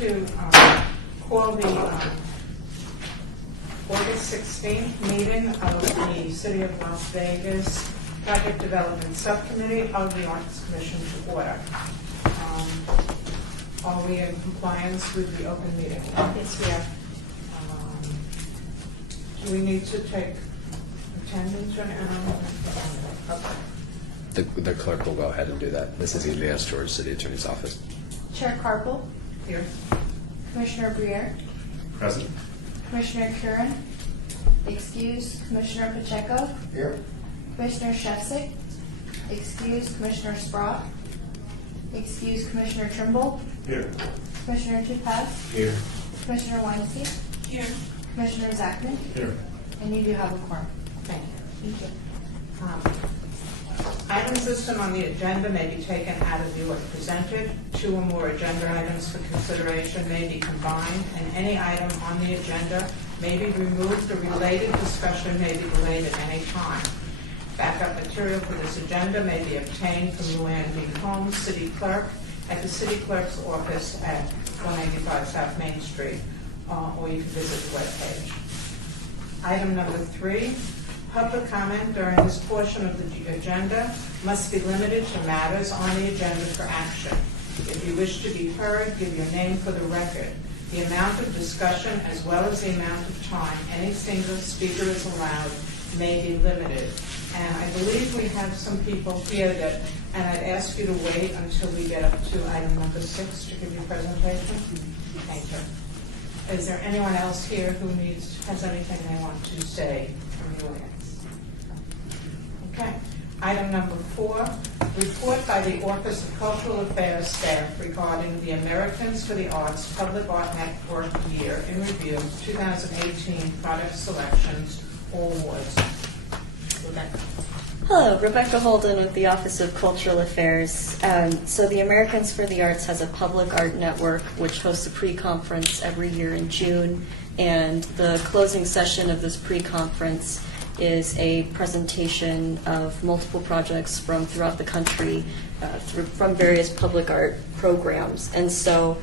to call the August 16th meeting of the City of Las Vegas Project Development Subcommittee of the Arts Commission to order. Are we in compliance with the open meeting? Yes, we are. Do we need to take attendance or anything? Okay. The clerk will go ahead and do that. This is Elaine George, City Attorney's Office. Chair Carpel, Here. Commissioner Briere, Present. Commissioner Curran, excuse Commissioner Pacheco, Here. Commissioner Shefsick, excuse Commissioner Sprott, excuse Commissioner Trimble, Here. Commissioner Tupaz, Here. Commissioner Weinstein, Here. Commissioner Zachman, Here. and you do have a quorum. Thank you. Thank you. Items listed on the agenda may be taken out of the order presented. 2 or more agenda items for consideration may be combined, and any item on the agenda may be removed. The related discussion may be delayed at any time. Backup material for this agenda may be obtained from Luann B. Holmes, City Clerk, at the City Clerk's office at 185 South Main Street, or you can visit the webpage. Item number 3. Public comment during this portion of the agenda must be limited to matters on the agenda for action. If you wish to be heard, give your name for the record. The amount of discussion as well as the amount of time any single speaker is allowed may be limited. And I believe we have some people here that, and I'd ask you to wait until we get up to item number 6 to give your presentation. Thank you. Is there anyone else here who has anything they want to say from the audience? Okay. Item number 4, report by the Office of Cultural Affairs staff regarding the Americans for the Arts Public Art Network Year in Review 2018 product selections or awards. Rebecca. Hello, Rebecca Holden with the Office of Cultural Affairs. So the Americans for the Arts has a public art network which hosts a pre-conference every year in June, and the closing session of this pre-conference is a presentation of multiple projects from throughout the country from various public art programs. And so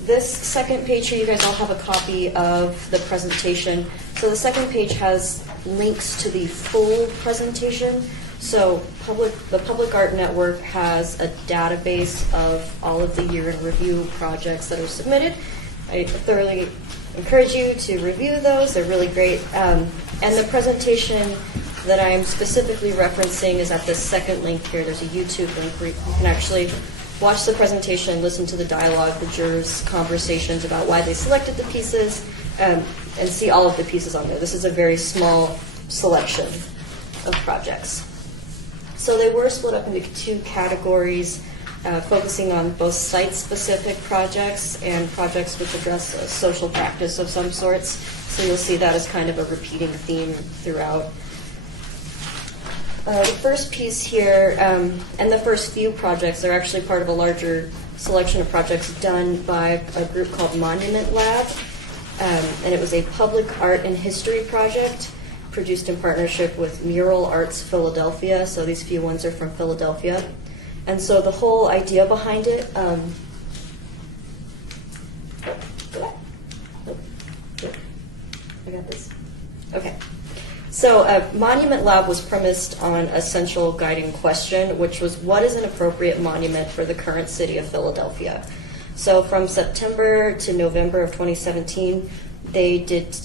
this second page here, you guys all have a copy of the presentation. So the second page has links to the full presentation. So the Public Art Network has a database of all of the year in review projects that are submitted. I thoroughly encourage you to review those. They're really great. And the presentation that I'm specifically referencing is at the second link here. There's a YouTube link where you can actually watch the presentation, listen to the dialogue, the jurors' conversations about why they selected the pieces, and see all of the pieces on there. This is a very small selection of projects. So they were split up into 2 categories, focusing on both site-specific projects and projects which address a social practice of some sorts. So you'll see that as kind of a repeating theme throughout. The first piece here, and the first few projects, are actually part of a larger selection of projects done by a group called Monument Lab. And it was a public art and history project produced in partnership with Mural Arts Philadelphia. So these few ones are from Philadelphia. And so the whole idea behind it, I got this. Okay. So Monument Lab was premised on a central guiding question, which was, what is an appropriate monument for the current city of Philadelphia? So from September to November of 2017, they did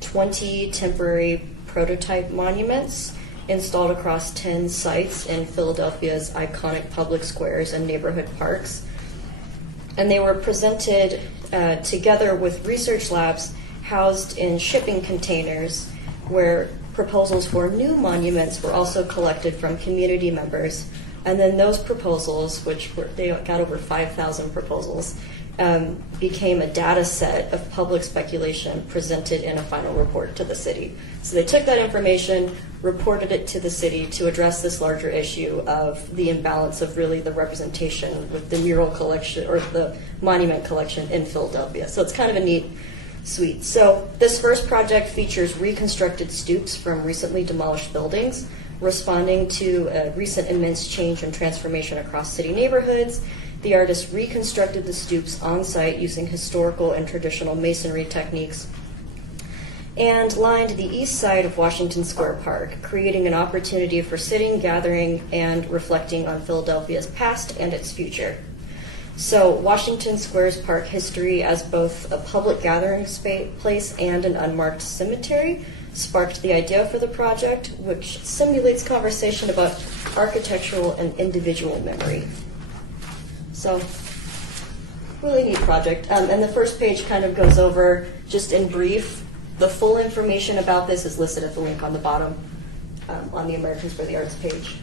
20 temporary prototype monuments installed across 10 sites in Philadelphia's iconic public squares and neighborhood parks. And they were presented together with research labs housed in shipping containers, where proposals for new monuments were also collected from community members. And then those proposals, they got over 5,000 proposals, became a data set of public speculation presented in a final report to the city. So they took that information, reported it to the city to address this larger issue of the imbalance of really the representation with the mural collection or the monument collection in Philadelphia. So it's kind of a neat suite. So this first project features reconstructed stoops from recently demolished buildings, Responding to a recent immense change and transformation across city neighborhoods, the artist reconstructed the stoops on site using historical and traditional masonry techniques and lined the east side of Washington Square Park, creating an opportunity for sitting, gathering, and reflecting on Philadelphia's past and its future. So Washington Square's park history as both a public gathering place and an unmarked cemetery sparked the idea for the project, which simulates conversation about architectural and individual memory. So, really neat project. And the first page kind of goes over, just in brief, the full information about this is listed at the link on the bottom on the Americans for the Arts page.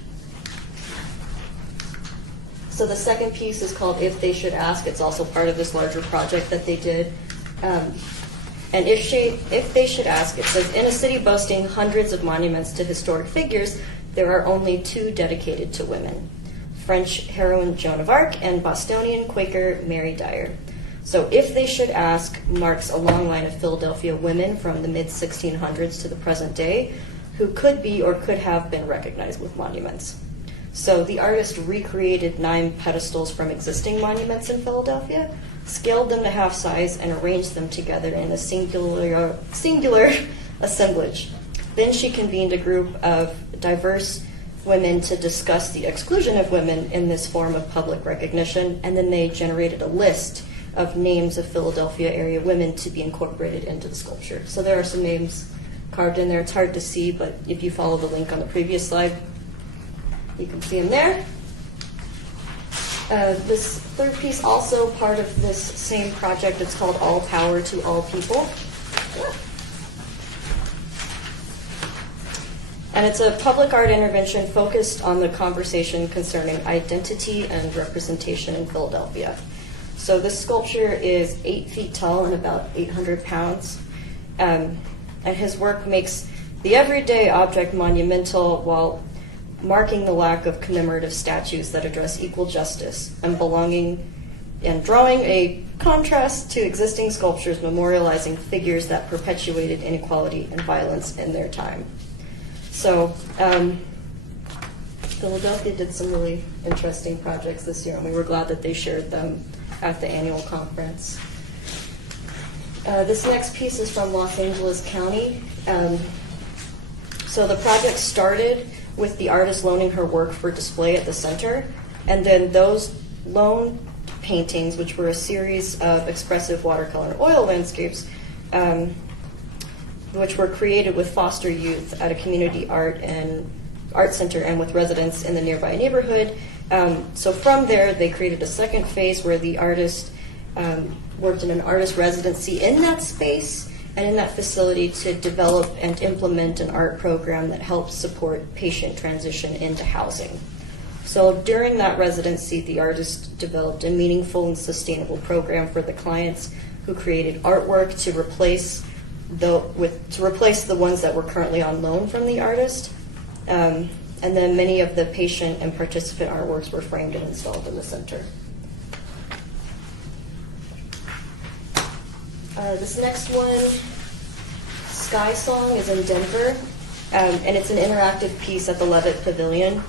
So the second piece is called If They Should Ask. It's also part of this larger project that they did. And if they should ask, it says, in a city boasting hundreds of monuments to historic figures, there are only 2 dedicated to women: French heroine Joan of Arc and Bostonian Quaker Mary Dyer. So If They Should Ask marks a long line of Philadelphia women from the mid-1600s to the present day who could be or could have been recognized with monuments. So the artist recreated 9 pedestals from existing monuments in Philadelphia, scaled them to half size, and arranged them together in a singular assemblage. Then she convened a group of diverse women to discuss the exclusion of women in this form of public recognition, and then they generated a list of names of Philadelphia area women to be incorporated into the sculpture. So there are some names carved in there. It's hard to see, but if you follow the link on the previous slide, you can see them there. This third piece, also part of this same project, it's called All Power to All People. And it's a public art intervention focused on the conversation concerning identity and representation in Philadelphia. So this sculpture is 8 feet tall and about 800 pounds. And his work makes the everyday object monumental while marking the lack of commemorative statues that address equal justice and belonging, and drawing a contrast to existing sculptures memorializing figures that perpetuated inequality and violence in their time. So Philadelphia did some really interesting projects this year, and we were glad that they shared them at the annual conference. This next piece is from Los Angeles County. So the project started with the artist loaning her work for display at the center, and then those loan paintings, which were a series of expressive watercolor and oil landscapes, which were created with foster youth at a community art center and with residents in the nearby neighborhood. So from there, they created a second phase where the artist worked in an artist residency in that space and in that facility to develop and implement an art program that helps support patient transition into housing. So during that residency, the artist developed a meaningful and sustainable program for the clients who created artwork to replace the ones that were currently on loan from the artist. And then many of the patient and participant artworks were framed and installed in the center. This next one, Sky Song, is in Denver, and it's an interactive piece at the Levitt Pavilion.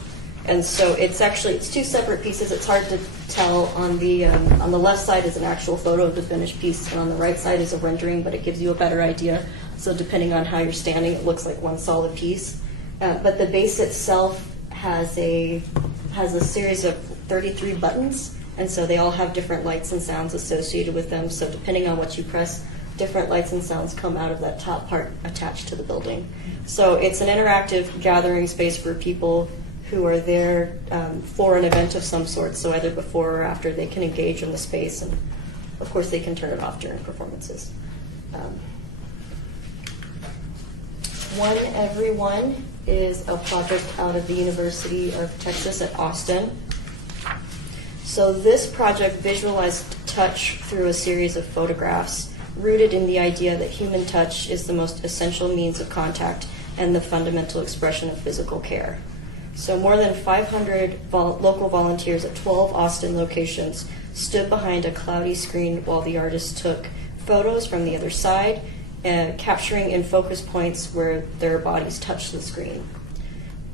And so it's 2 separate pieces. It's hard to tell. On the left side is an actual photo of the finished piece, and on the right side is a rendering, but it gives you a better idea. So depending on how you're standing, it looks like one solid piece. But the base itself has a series of 33 buttons, and so they all have different lights and sounds associated with them. So depending on what you press, different lights and sounds come out of that top part attached to the building. So it's an interactive gathering space for people who are there for an event of some sort. So either before or after, they can engage in the space, and of course they can turn it off during performances. One Every One is a project out of the University of Texas at Austin. So this project visualized touch through a series of photographs, rooted in the idea that human touch is the most essential means of contact and the fundamental expression of physical care. So more than 500 local volunteers at 12 Austin locations stood behind a cloudy screen while the artist took photos from the other side, capturing in focus points where their bodies touched the screen.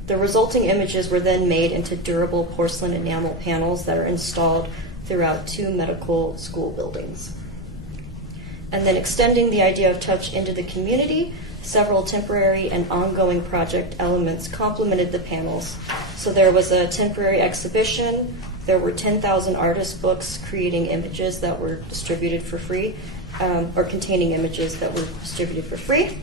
The resulting images were then made into durable porcelain enamel panels that are installed throughout 2 medical school buildings. And then extending the idea of touch into the community, several temporary and ongoing project elements complemented the panels. So there was a temporary exhibition, there were 10,000 artist books creating images that were distributed for free, or containing images that were distributed for free.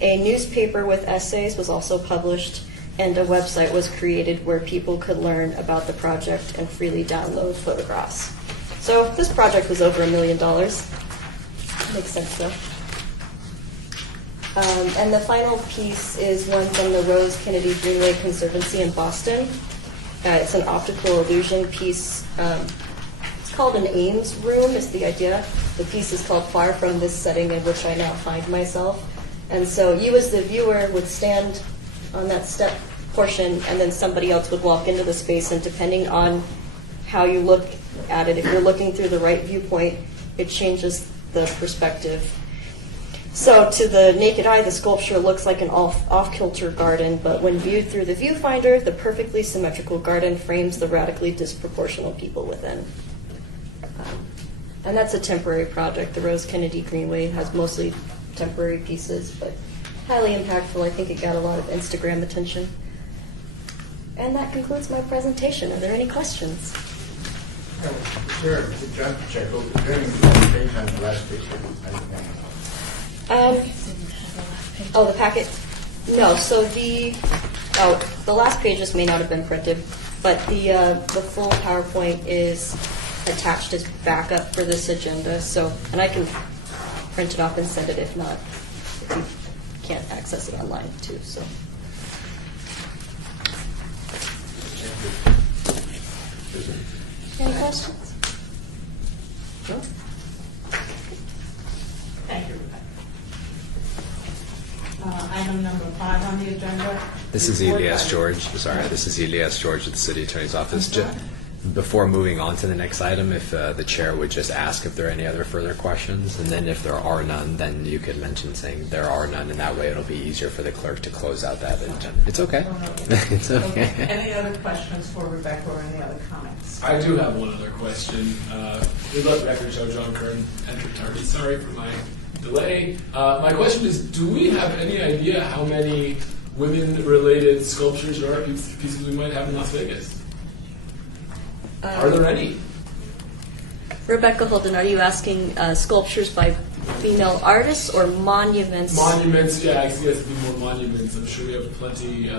A newspaper with essays was also published, and a website was created where people could learn about the project and freely download photographs. So this project was over $1 million. Makes sense, though. And the final piece is one from the Rose Kennedy Greenway Conservancy in Boston. It's an optical illusion piece. It's called an Ames room, is the idea. The piece is called Far From This Setting in Which I Now Find Myself. And so you as the viewer would stand on that step portion, and then somebody else would walk into the space, and depending on how you look at it, if you're looking through the right viewpoint, it changes the perspective. So to the naked eye, the sculpture looks like an off-kilter garden, but when viewed through the viewfinder, the perfectly symmetrical garden frames the radically disproportional people within. And that's a temporary project. The Rose Kennedy Greenway has mostly temporary pieces, but highly impactful. I think it got a lot of Instagram attention. And that concludes my presentation. Are there any questions? Sure, John Pacheco, during the presentation on the last picture. The packet? No, so the last pages may not have been printed, but the full PowerPoint is attached as backup for this agenda. So, and I can print it off and send it if not, if you can't access it online too. So. Any questions? No? Thank you, Rebecca. Item number 5 on the agenda. This is Elias George. Sorry, this is Elias George with the City Attorney's Office. Before moving on to the next item, if the chair would just ask if there are any other further questions, and then if there are none, then you could mention saying there are none, and that way it'll be easier for the clerk to close out that agenda. It's okay. It's okay. Any other questions for Rebecca or any other comments? I do have one other question. We let the record show John Kern entered tardy. Sorry for my delay. My question is, do we have any idea how many women-related sculptures or art pieces we might have in Las Vegas? Are there any? Rebecca Holden, are you asking sculptures by female artists or monuments? Monuments, yeah, I guess it would be more monuments. I'm sure we have plenty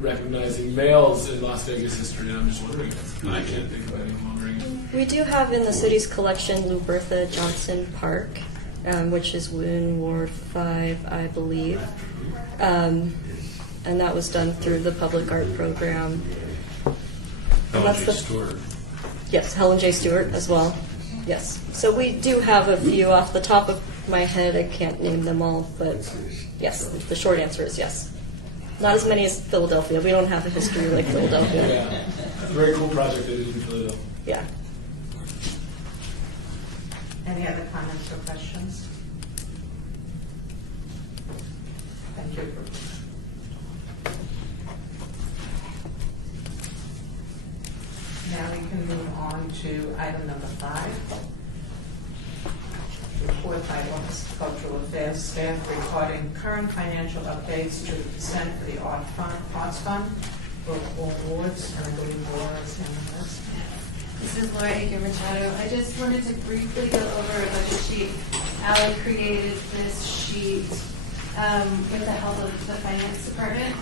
recognizing males in Las Vegas history, and I'm just wondering if I can't think of any wondering. We do have in the city's collection Lubertha Johnson Park, which is in Ward 5, I believe. And that was done through the public art program. Helen J. Stewart. Yes, Helen J. Stewart as well. Yes. So we do have a few off the top of my head. I can't name them all, but yes, the short answer is yes. Not as many as Philadelphia. We don't have a history like Philadelphia. Yeah, that's a very cool project they did in Philadelphia. Yeah. Any other comments or questions? Thank you. Now we can move on to item number 5. Report by Office of Cultural Affairs staff regarding current financial updates to the consent for the Arts Fund for awards, and I believe Laura is in the list. This is Laura Aker Machado. I just wanted to briefly go over a budget sheet. Allie created this sheet with the help of the finance department.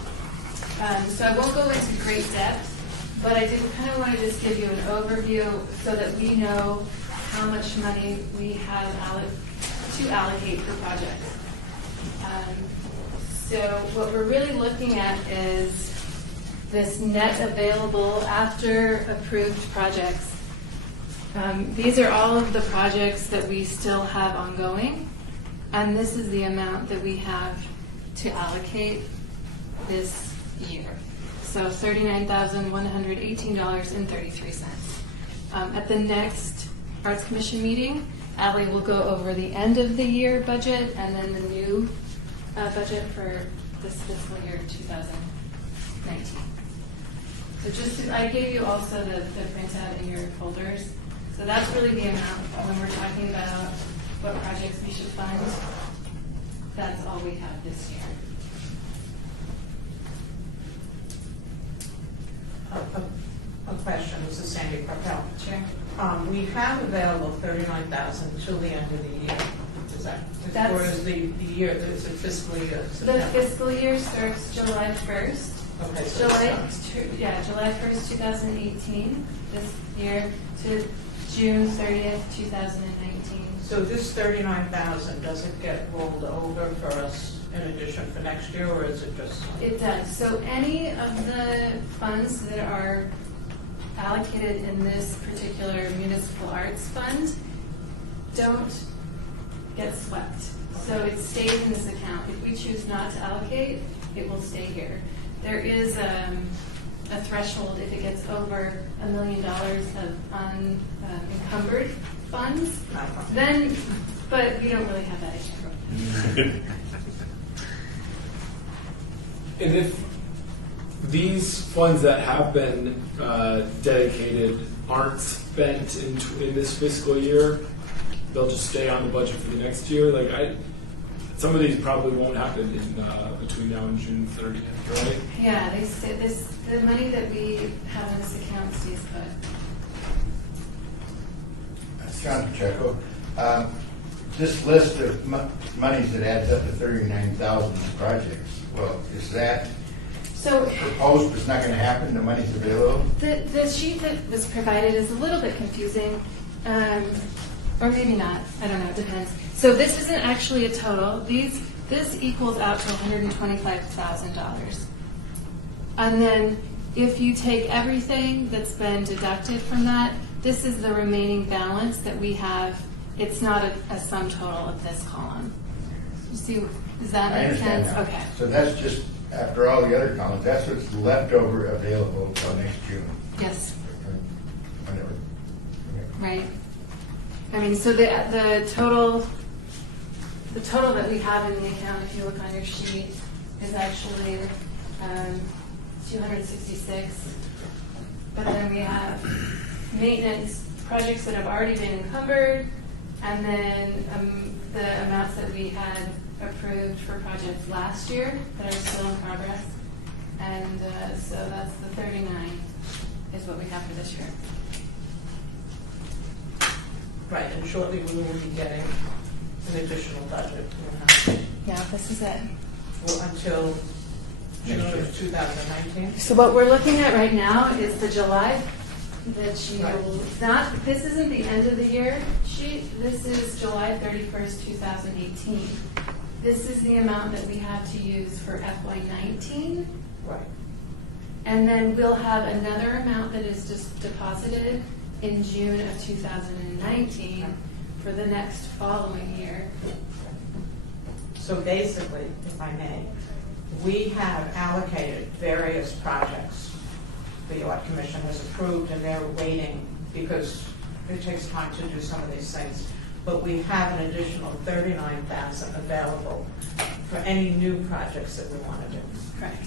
So I won't go into great depth, but I did kind of want to just give you an overview so that we know how much money we have to allocate for projects. So what we're really looking at is this net available after approved projects. These are all of the projects that we still have ongoing, and this is the amount that we have to allocate this year. So $39,118.33. At the next Arts Commission meeting, Allie will go over the end of the year budget and then the new budget for this fiscal year 2015. So I gave you also the printout in your folders. So that's really the amount when we're talking about what projects we should fund. That's all we have this year. A question, this is Sandy Carpel. Sure. We have available $39,000 till the end of the year. Is that, That's- or is the year, is it fiscal year? The September? fiscal year starts July 1st. Okay, so July 1st, 2018, this year, to June 30th, 2019. So this 39,000, does it get rolled over for us in addition for next year, or is it just? It does. So any of the funds that are allocated in this particular municipal arts fund don't get swept. So it stays in this account. If we choose not to allocate, it will stay here. There is a threshold if it gets over $1 million of unencumbered funds. Then, but we don't really have that issue. And if these funds that have been dedicated aren't spent in this fiscal year, they'll just stay on the budget for the next year. Some of these probably won't happen in between now and June 30th, right? Yeah, they say the money that we have in this account stays put. John Pacheco, this list of monies that adds up to 39,000 projects, well, is that So proposed but it's not going to happen? The money's available? the sheet that was provided is a little bit confusing, or maybe not. I don't know. It depends. So this isn't actually a total. This equals out to $125,000. And then if you take everything that's been deducted from that, this is the remaining balance that we have. It's not a sum total of this column. You see, does that I make understand sense? now. Okay. So that's just, after all the other columns, that's what's left over available until next June. Yes. Whatever. Right. I mean, so the total that we have in the account, if you look on your sheet, is actually 266. But then we have maintenance projects that have already been encumbered, and then the amounts that we had approved for projects last year that are still in progress. And so that's the 39 is what we have for this year. Right, and shortly we will be getting an additional budget. Yeah, this is it. Well, until June of 2019. So what we're looking at right now is the July that you, Right. this isn't the end of the year sheet, this is July 31st, 2018. This is the amount that we have to use for FY19. Right. And then we'll have another amount that is just deposited in June of 2019 for the next following year. So basically, if I may, we have allocated various projects the Art Commission has approved, and they're waiting because it takes time to do some of these things. But we have an additional 39,000 available for any new projects that we want to do. Correct.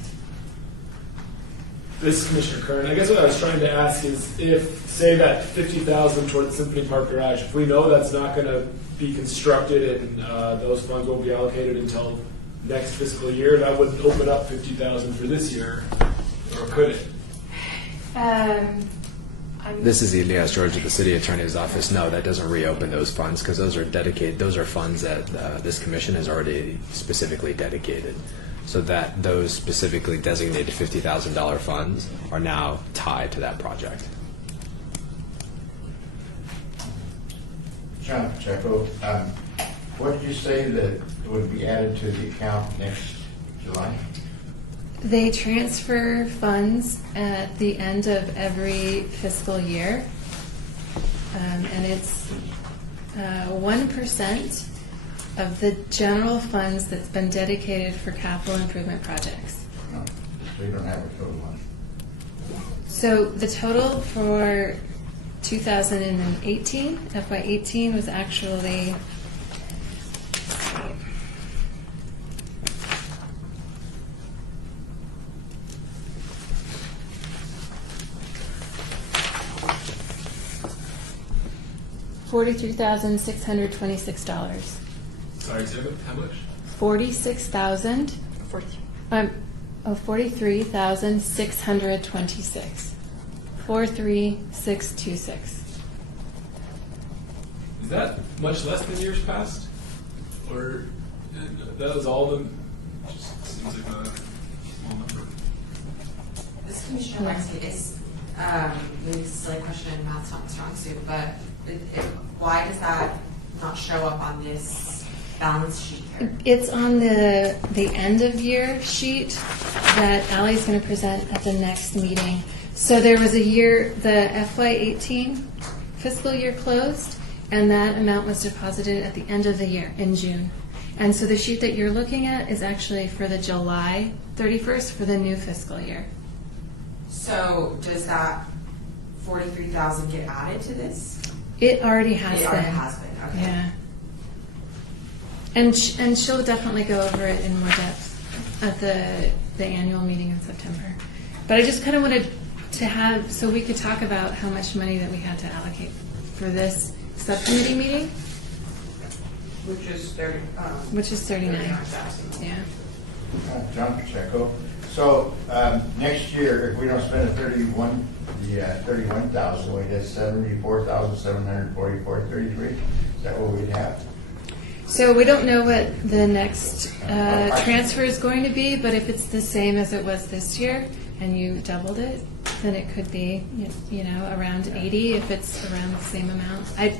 This is Commissioner Kern. I guess what I was trying to ask is if, say, that 50,000 toward the Symphony Park garage, if we know that's not going to be constructed and those funds won't be allocated until next fiscal year, that wouldn't open up 50,000 for this year, or could it? This is Elias George at the City Attorney's Office. No, that doesn't reopen those funds because those are dedicated. Those are funds that this commission has already specifically dedicated. So that those specifically designated $50,000 funds are now tied to that project. John Pacheco, what did you say that would be added to the account next July? They transfer funds at the end of every fiscal year, and it's 1% of the general funds that's been dedicated for capital improvement projects. No, so you don't have a total one. So the total for 2018, FY18, was actually, $43,626. Sorry, Sarah, how much? 46,000. 43,626. 43626. Is that much less than years past? Or that was all the, just seems like a small number. This Commissioner Wexley is, maybe this is a silly question and math's not my strong suit, but why does that not show up on this balance sheet here? It's on the end of year sheet that Ally's going to present at the next meeting. So there was a year, the FY18 fiscal year closed, and that amount was deposited at the end of the year in June. And so the sheet that you're looking at is actually for the July 31st for the new fiscal year. So does that 43,000 get added to this? It already has It been. already has been, okay. Yeah. And she'll definitely go over it in more depth at the annual meeting in September. But I just kind of wanted to have, so we could talk about how much money that we had to allocate for this subcommittee meeting, Which is 30. which is 39,000. Yeah. John Pacheco. So next year, if we don't spend the 31,000, we get 74,744.33. Is that what we'd have? So we don't know what the next transfer is going to be, but if it's the same as it was this year and you doubled it, then it could be, around 80 if it's around the same amount. I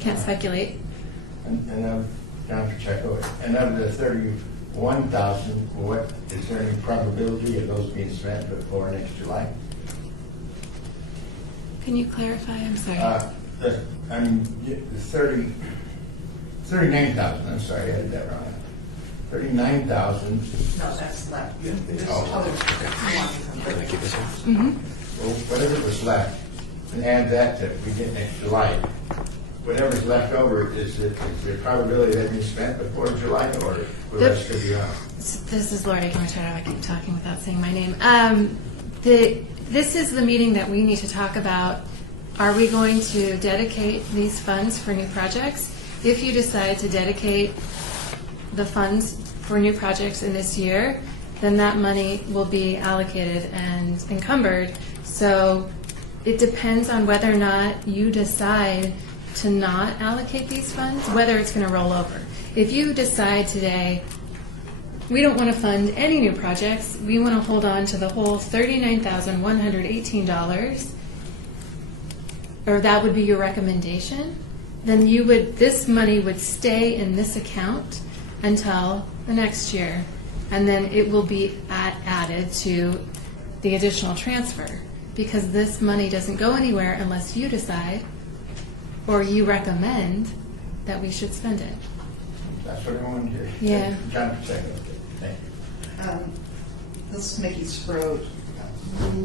can't speculate. And John Pacheco, and of the 31,000, what is there any probability of those being spent before next July? Can you clarify? I'm sorry. The 39,000, I'm sorry, I did that wrong. 39,000, No, that's left. This Oh. other. Can I keep this one? well, whatever was left, and add that to we get next July. Whatever's left over, is the probability that being spent before July, or will that still be on? This is Lori Machado. I keep talking without saying my name. This is the meeting that we need to talk about. Are we going to dedicate these funds for new projects? If you decide to dedicate the funds for new projects in this year, then that money will be allocated and encumbered. So it depends on whether or not you decide to not allocate these funds, whether it's going to roll over. If you decide today, we don't want to fund any new projects, we want to hold on to the whole $39,118, or that would be your recommendation, then this money would stay in this account until the next year, and then it will be added to the additional transfer, because this money doesn't go anywhere unless you decide or you recommend that we should spend it. That's what I wanted to hear. Yeah. John Pacheco, thank you. This is Mickey Sprode.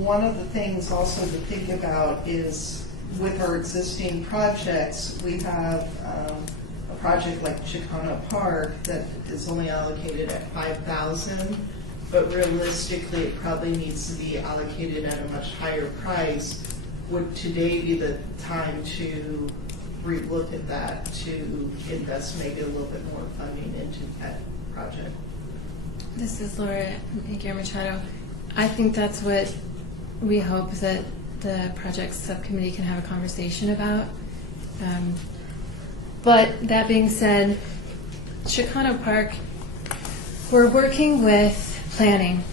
One of the things also to think about is with our existing projects, we have a project like Chicano Park that is only allocated at $5,000, but realistically it probably needs to be allocated at a much higher price. Would today be the time to relook at that, to invest maybe a little bit more funding into that project? This is Laura Machado. I think that's what we hope that the project subcommittee can have a conversation about. But that being said, Chicano Park, we're working with planning.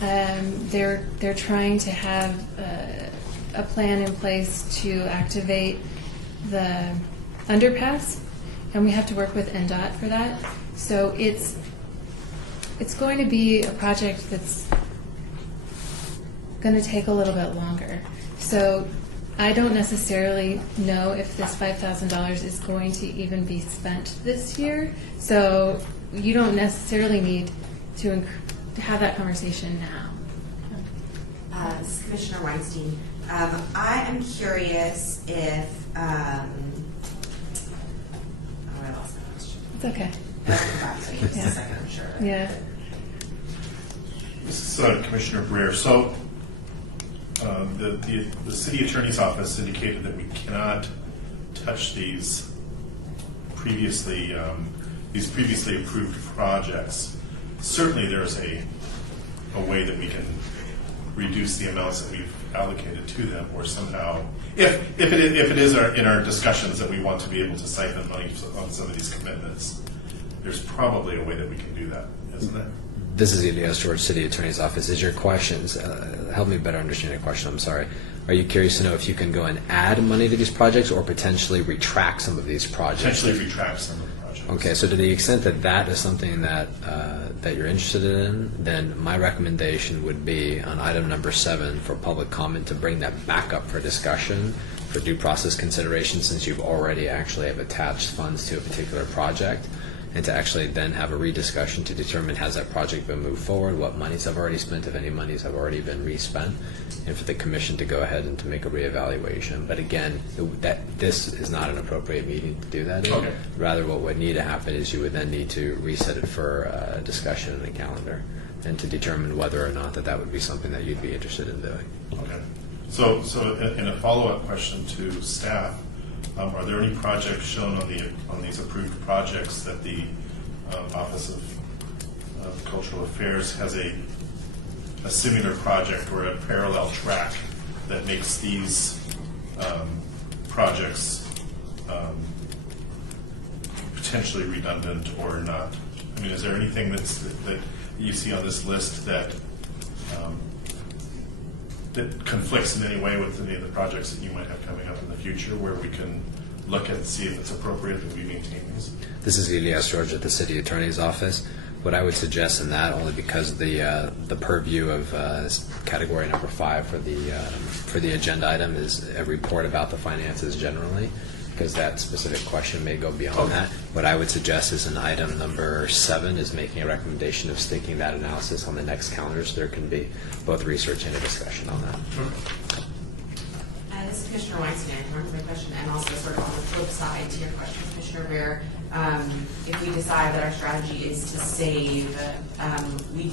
They're trying to have a plan in place to activate the underpass, and we have to work with NDOT for that. So it's going to be a project that's going to take a little bit longer. So I don't necessarily know if this $5,000 is going to even be spent this year. So you don't necessarily need to have that conversation now. This is Commissioner Weinstein. I am curious if, I lost my question. It's okay. I'll come back to it in just Yeah. a second, I'm sure. Yeah. This is Commissioner Breer. So the city attorney's office indicated that we cannot touch these previously approved projects, certainly there's a way that we can reduce the amounts that we've allocated to them, or somehow, if it is in our discussions that we want to be able to siphon money on some of these commitments, there's probably a way that we can do that, isn't there? This is Elias George, City Attorney's Office. Is your questions, help me better understand your question, I'm sorry. Are you curious to know if you can go and add money to these projects or potentially retract some of these projects? Potentially retract some of the projects. Okay, so to the extent that that is something that that you're interested in, then my recommendation would be on item number 7 for public comment to bring that back up for discussion for due process consideration, since you've already actually have attached funds to a particular project, and to actually then have a rediscussion to determine has that project been moved forward, what monies have already spent, if any monies have already been respent, and for the commission to go ahead and to make a reevaluation. But again, this is not an appropriate meeting to do that in. Okay. Rather, what would need to happen is you would then need to reset it for discussion in the calendar, and to determine whether or not that would be something that you'd be interested in doing. Okay. So in a follow-up question to staff, are there any projects shown on these approved projects that the Office of Cultural Affairs has a similar project or a parallel track that makes these projects potentially redundant or not? I mean, is there anything that you see on this list that that conflicts in any way with any of the projects that you might have coming up in the future, where we can look at see if it's appropriate that we maintain these? This is Elias George at the City Attorney's Office. What I would suggest in that, only because the purview of category number 5 for the agenda item is a report about the finances generally, because that specific question may go beyond that. What I would suggest is in item number 7 is making a recommendation of sticking that analysis on the next calendar, so there can be both research and a discussion on that. This is Commissioner Weinstein. I remember the question, and also sort of on the flip side to your question, Commissioner Ware. If we decide that our strategy is to save, we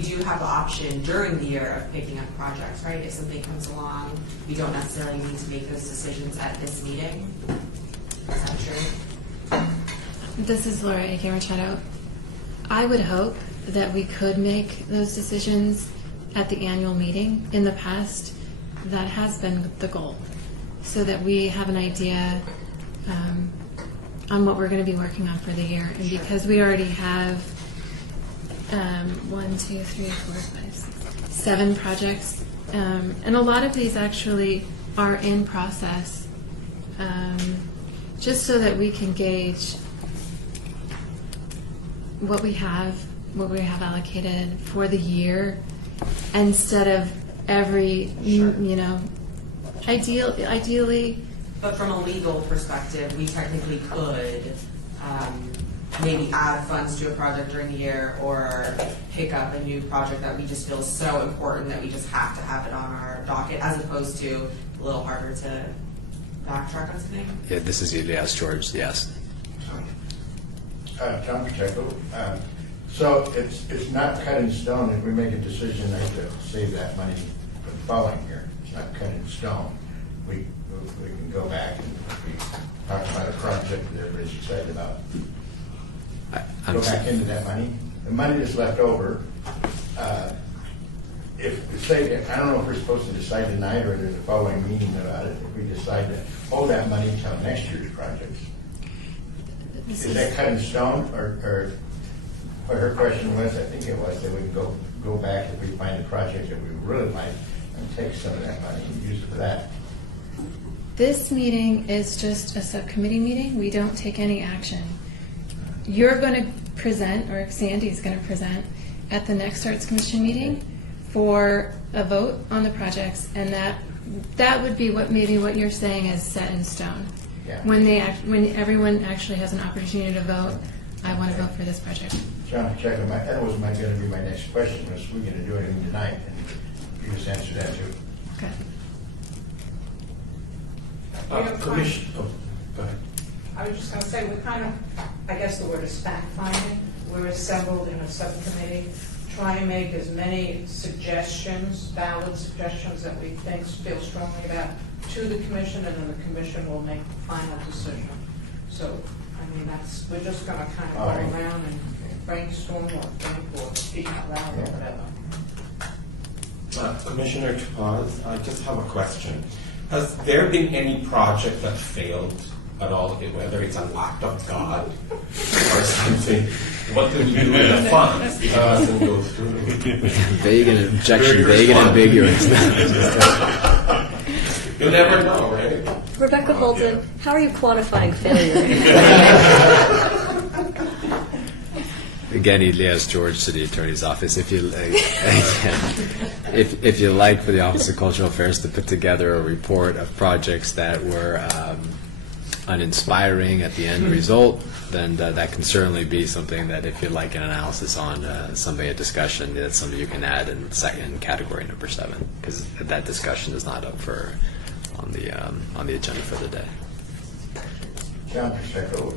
do have the option during the year of picking up projects, right? If something comes along, we don't necessarily need to make those decisions at this meeting. Is that true? This is Laura Ake Machado. I would hope that we could make those decisions at the annual meeting. In the past, that has been the goal, so that we have an idea on what we're going to be working on for the year. And because we already have 7 projects, and a lot of these actually are in process, just so that we can gauge what we have allocated for the year, instead of every, ideally. But from a legal perspective, we technically could maybe add funds to a project during the year, or pick up a new project that we just feel so important that we just have to have it on our docket, as opposed to a little harder to backtrack on something. Yeah, this is Elias George, yes. John Pacheco. So it's not cut in stone if we make a decision like to save that money for the following year. It's not cut in stone. We can go back and we talk about a project that everybody's excited about. Go back into that money. The money that's left over, I don't know if we're supposed to decide tonight or there's a following meeting about it. If we decide to hold that money until next year's projects, is that cut in stone, or what her question was? I think it was that we can go back if we find a project that we really like and take some of that money and use it for that. This meeting is just a subcommittee meeting. We don't take any action. You're going to present, or Sandy's going to present, at the next Arts Commission meeting for a vote on the projects, and that would be what you're saying is set in stone. Yeah. When everyone actually has an opportunity to vote, I want to vote for this project. John, check that was going to be my next question. Was we going to do anything tonight? And you just answered that too. Okay. Go ahead. I was just going to say, we kind of, I guess the word is fact-finding. We're assembled in a subcommittee, try and make as many suggestions, valid suggestions that we feel strongly about to the commission, and then the commission will make the final decision. So, I mean, we're just gonna kind of All right. go around and brainstorm or think or speak out loud or whatever. Commissioner Topaz, I just have a question. Has there been any project that failed at all, whether it's an act of God or something? What do we do with the funds if it doesn't go through? Vague and objection, vague and ambiguous. You never know, right? Rebecca Holden, how are you quantifying failure? Again, Elias George, City Attorney's Office. If you if you like for the Office of Cultural Affairs to put together a report of projects that were uninspiring at the end result, then that can certainly be something that if you'd like an analysis on, a discussion, that's something you can add in category number 7, because that discussion is not up for on the agenda for the day. John Pacheco,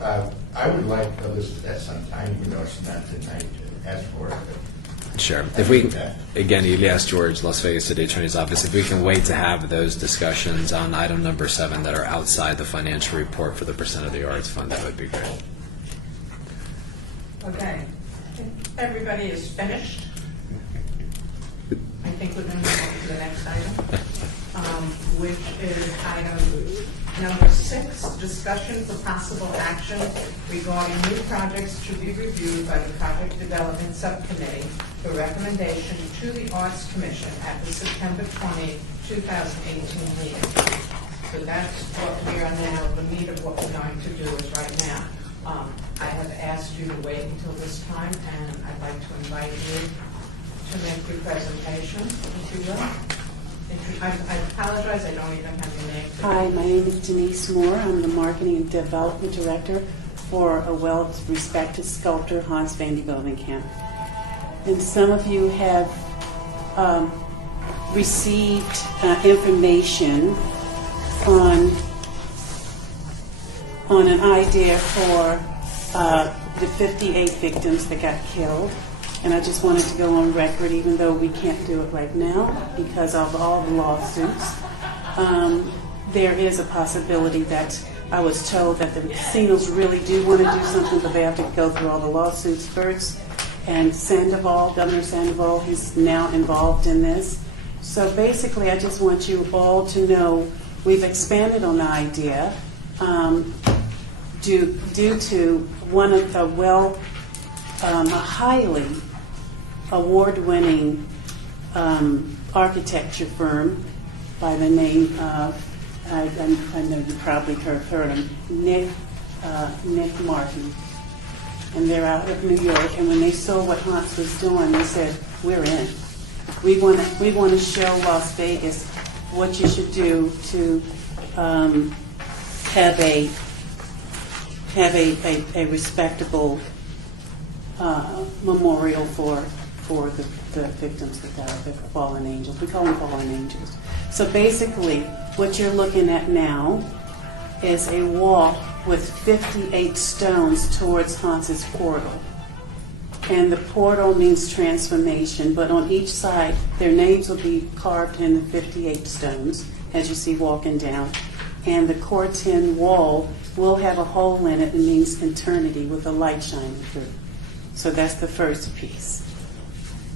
I would like to list at some time, even though it's not tonight, to ask for it. Sure. If we, again, Elias George, Las Vegas City Attorney's Office, if we can wait to have those discussions on item number 7 that are outside the financial report for the percent of the arts fund, that would be great. Okay. Everybody is finished. I think we're going to move on to the next item, which is item number 6, discussion for possible action regarding new projects to be reviewed by the Project Development Subcommittee for recommendation to the Arts Commission at the September 20, 2018 meeting. So that's what we are now, the meat of what we're going to do is right now. I have asked you to wait until this time, and I'd like to invite you to make your presentation, if you will. I apologize, I don't even have your name. Hi, my name is Denise Moore. I'm the Marketing and Development Director for a well-respected sculptor, Hans van die Bovenkamp. And some of you have received information on an idea for the 58 victims that got killed. And I just wanted to go on record, even though we can't do it right now because of all the lawsuits. There is a possibility that I was told that the casinos really do want to do something, but they have to go through all the lawsuits first. And Sandoval, Governor Sandoval, he's now involved in this. So basically, I just want you all to know we've expanded on the idea due to one of the a highly award-winning architecture firm by the name of, I know you probably heard him, Nick Martin. And they're out of New York, and when they saw what Hans was doing, they said, we're in. We want to show Las Vegas what you should do to have a respectable memorial for the victims that died, the fallen angels. We call them fallen angels. So basically, what you're looking at now is a walk with 58 stones towards Hans's portal. And the portal means transformation, but on each side, their names will be carved in the 58 stones, as you see walking down. And the cortin wall will have a hole in it that means eternity with a light shining through. So that's the first piece.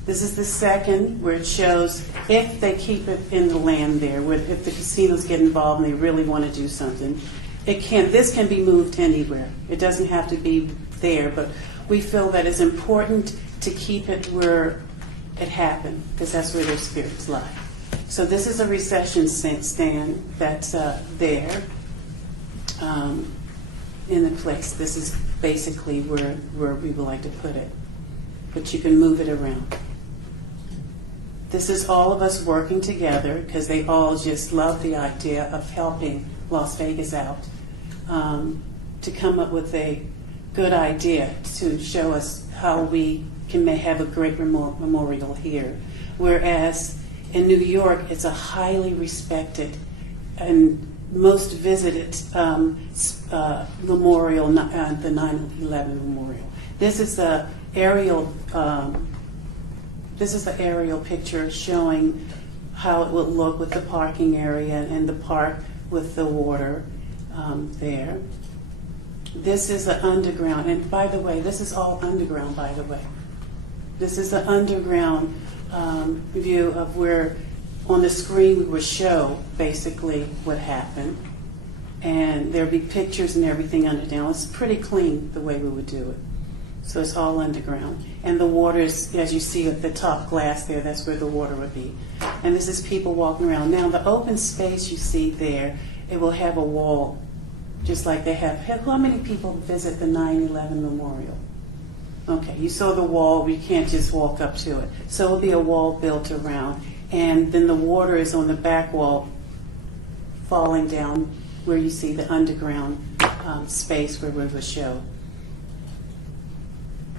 This is the second, where it shows if they keep it in the land there, if the casinos get involved and they really want to do something, this can be moved anywhere. It doesn't have to be there, but we feel that it's important to keep it where it happened, because that's where their spirits lie. So this is a recession stand that's there in the place. This is basically where we would like to put it, but you can move it around. This is all of us working together because they all just love the idea of helping Las Vegas out to come up with a good idea to show us how we can have a great memorial here. Whereas in New York, it's a highly respected and most visited memorial, the 9/11 memorial. This is the aerial. This is the aerial picture showing how it would look with the parking area and the park with the water there. This is the underground, and by the way, this is all underground, by the way. This is the underground view of where, on the screen, we would show basically what happened. And there'd be pictures and everything underground. It's pretty clean the way we would do it. So it's all underground. And the water is, as you see at the top glass there, that's where the water would be. And this is people walking around. Now, the open space you see there, it will have a wall, just like they have. How many people visit the 9/11 Memorial? Okay, you saw the wall, you can't just walk up to it. So it'll be a wall built around. And then the water is on the back wall falling down where you see the underground space where we would show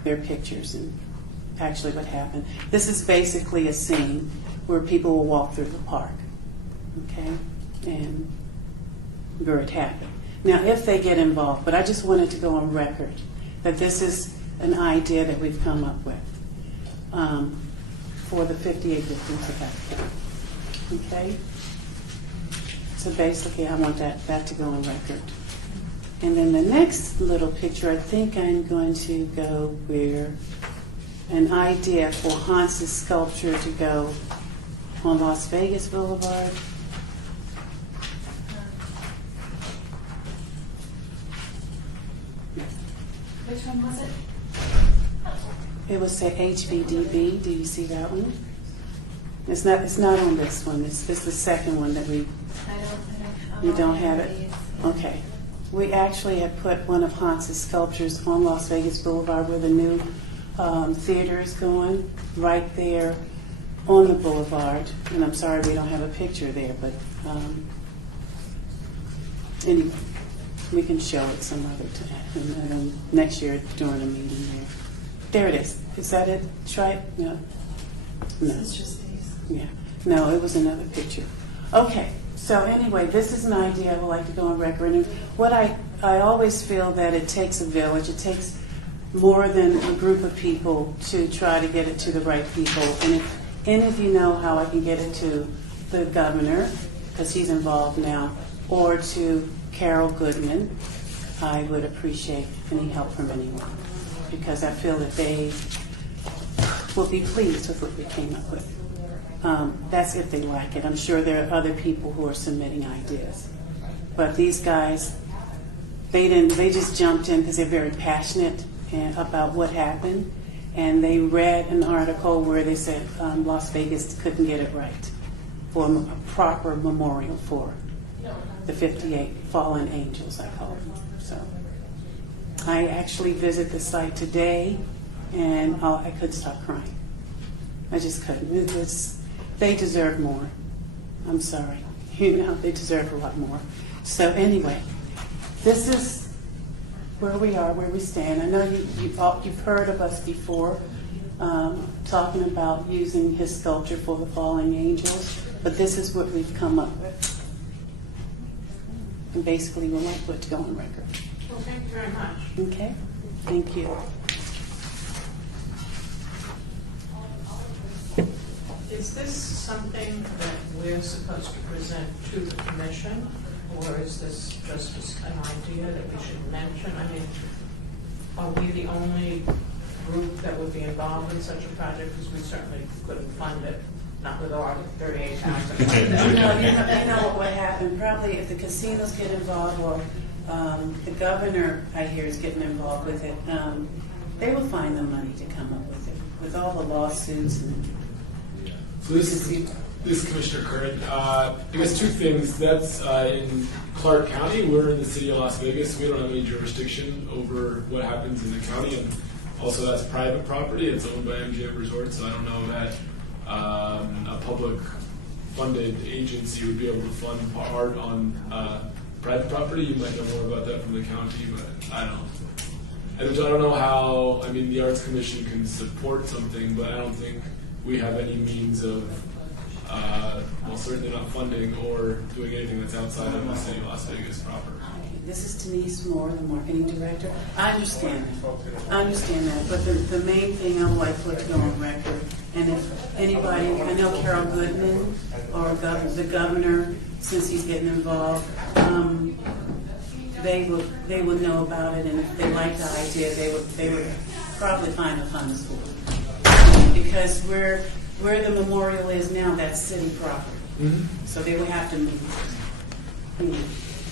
their pictures and actually what happened. This is basically a scene where people will walk through the park, okay, and where it happened. Now, if they get involved, but I just wanted to go on record that this is an idea that we've come up with for the 58 victims of that. Okay? So basically, I want that to go on record. And then the next little picture, I think I'm going to go where an idea for Hans's sculpture to go on Las Vegas Boulevard. Which one was it? It was say HVDB. Do you see that one? It's not on this one. It's the second one that we. You don't have it? Okay. We actually have put one of Hans's sculptures on Las Vegas Boulevard where the new theater is going, right there on the boulevard. And I'm sorry we don't have a picture there, but anyway, we can show it some other time. And next year during a meeting there. There it is. Is that it? Try it? No. No. It's just these. Yeah. No, it was another picture. Okay. So anyway, this is an idea I would like to go on record. And what I always feel that it takes a village. It takes more than a group of people to try to get it to the right people. And if any of you know how I can get it to the governor, because he's involved now, or to Carol Goodman, I would appreciate any help from anyone, because I feel that they will be pleased with what we came up with. That's if they like it. I'm sure there are other people who are submitting ideas. But these guys, they just jumped in because they're very passionate about what happened. And they read an article where they said Las Vegas couldn't get it right for a proper memorial for the 58 fallen angels, I call them. So I actually visited the site today, and I couldn't stop crying. I just couldn't. They deserve more. I'm sorry. They deserve a lot more. So anyway, this is where we are, where we stand. I know you've heard of us before talking about using his sculpture for the fallen angels, but this is what we've come up with. And basically, we'll like what to go on record. Well, thank you very much. Okay? Thank you. Is this something that we're supposed to present to the commission, or is this just an idea that we should mention? I mean, are we the only group that would be involved in such a project? Because we certainly couldn't fund it, not with our $38,000. No, you know what would happen. Probably if the casinos get involved, or the governor, I hear, is getting involved with it, they will find the money to come up with it, with all the lawsuits and. So this is Commissioner Curran. I guess two things. That's in Clark County. We're in the city of Las Vegas. We don't have any jurisdiction over what happens in the county, and also that's private property. It's owned by MGM Resorts, so I don't know that a public-funded agency would be able to fund art on private property. You might know more about that from the county, but I don't. I don't know how. I mean, the Arts Commission can support something, but I don't think we have any means of, well, certainly not funding or doing anything that's outside of the city of Las Vegas proper. This is Denise Moore, the marketing director. I understand that. But the main thing I would like to go on record And if anybody, I know Carol Goodman or the governor, since he's getting involved, they would know about it, and if they like the idea, they would probably find the funds for it. Because where the memorial is now, that's city property. So they would have to move,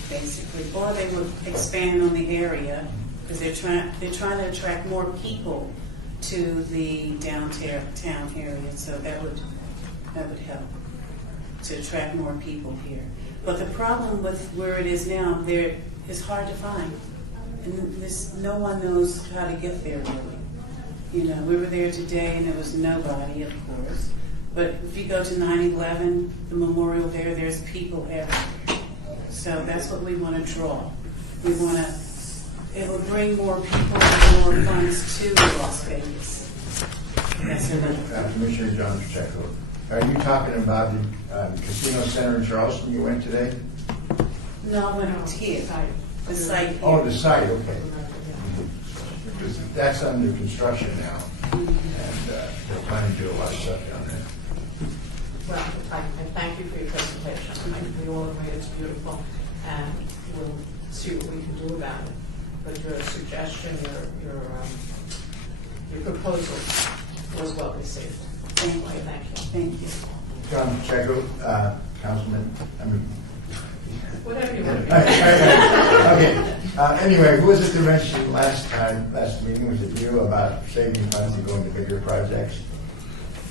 basically, or they would expand on the area because they're trying to attract more people to the downtown area. So that would help to attract more people here. But the problem with where it is now, there is hard to find, and no one knows how to get there really. You know, we were there today, and there was nobody, of course. But if you go to 9/11, the memorial there's people everywhere. So that's what we want to draw. We want to. It will bring more people and more funds to Las Vegas. That's another. Commissioner John Pacheco, are you talking about the casino center in Charleston you went today? No, I went here. The site. Oh, the site, okay. Because that's under construction now, and they're planning to do a lot of stuff down there. Well, I thank you for your presentation. I think we all agree it's beautiful, and we'll see what we can do about it. But your suggestion, your proposal was well received. Thank you. Thank you. Thank you. John Pacheco, Councilman, Whatever you want to Okay. Anyway, who was it that mentioned last meeting, was it you, about saving funds and going to bigger projects?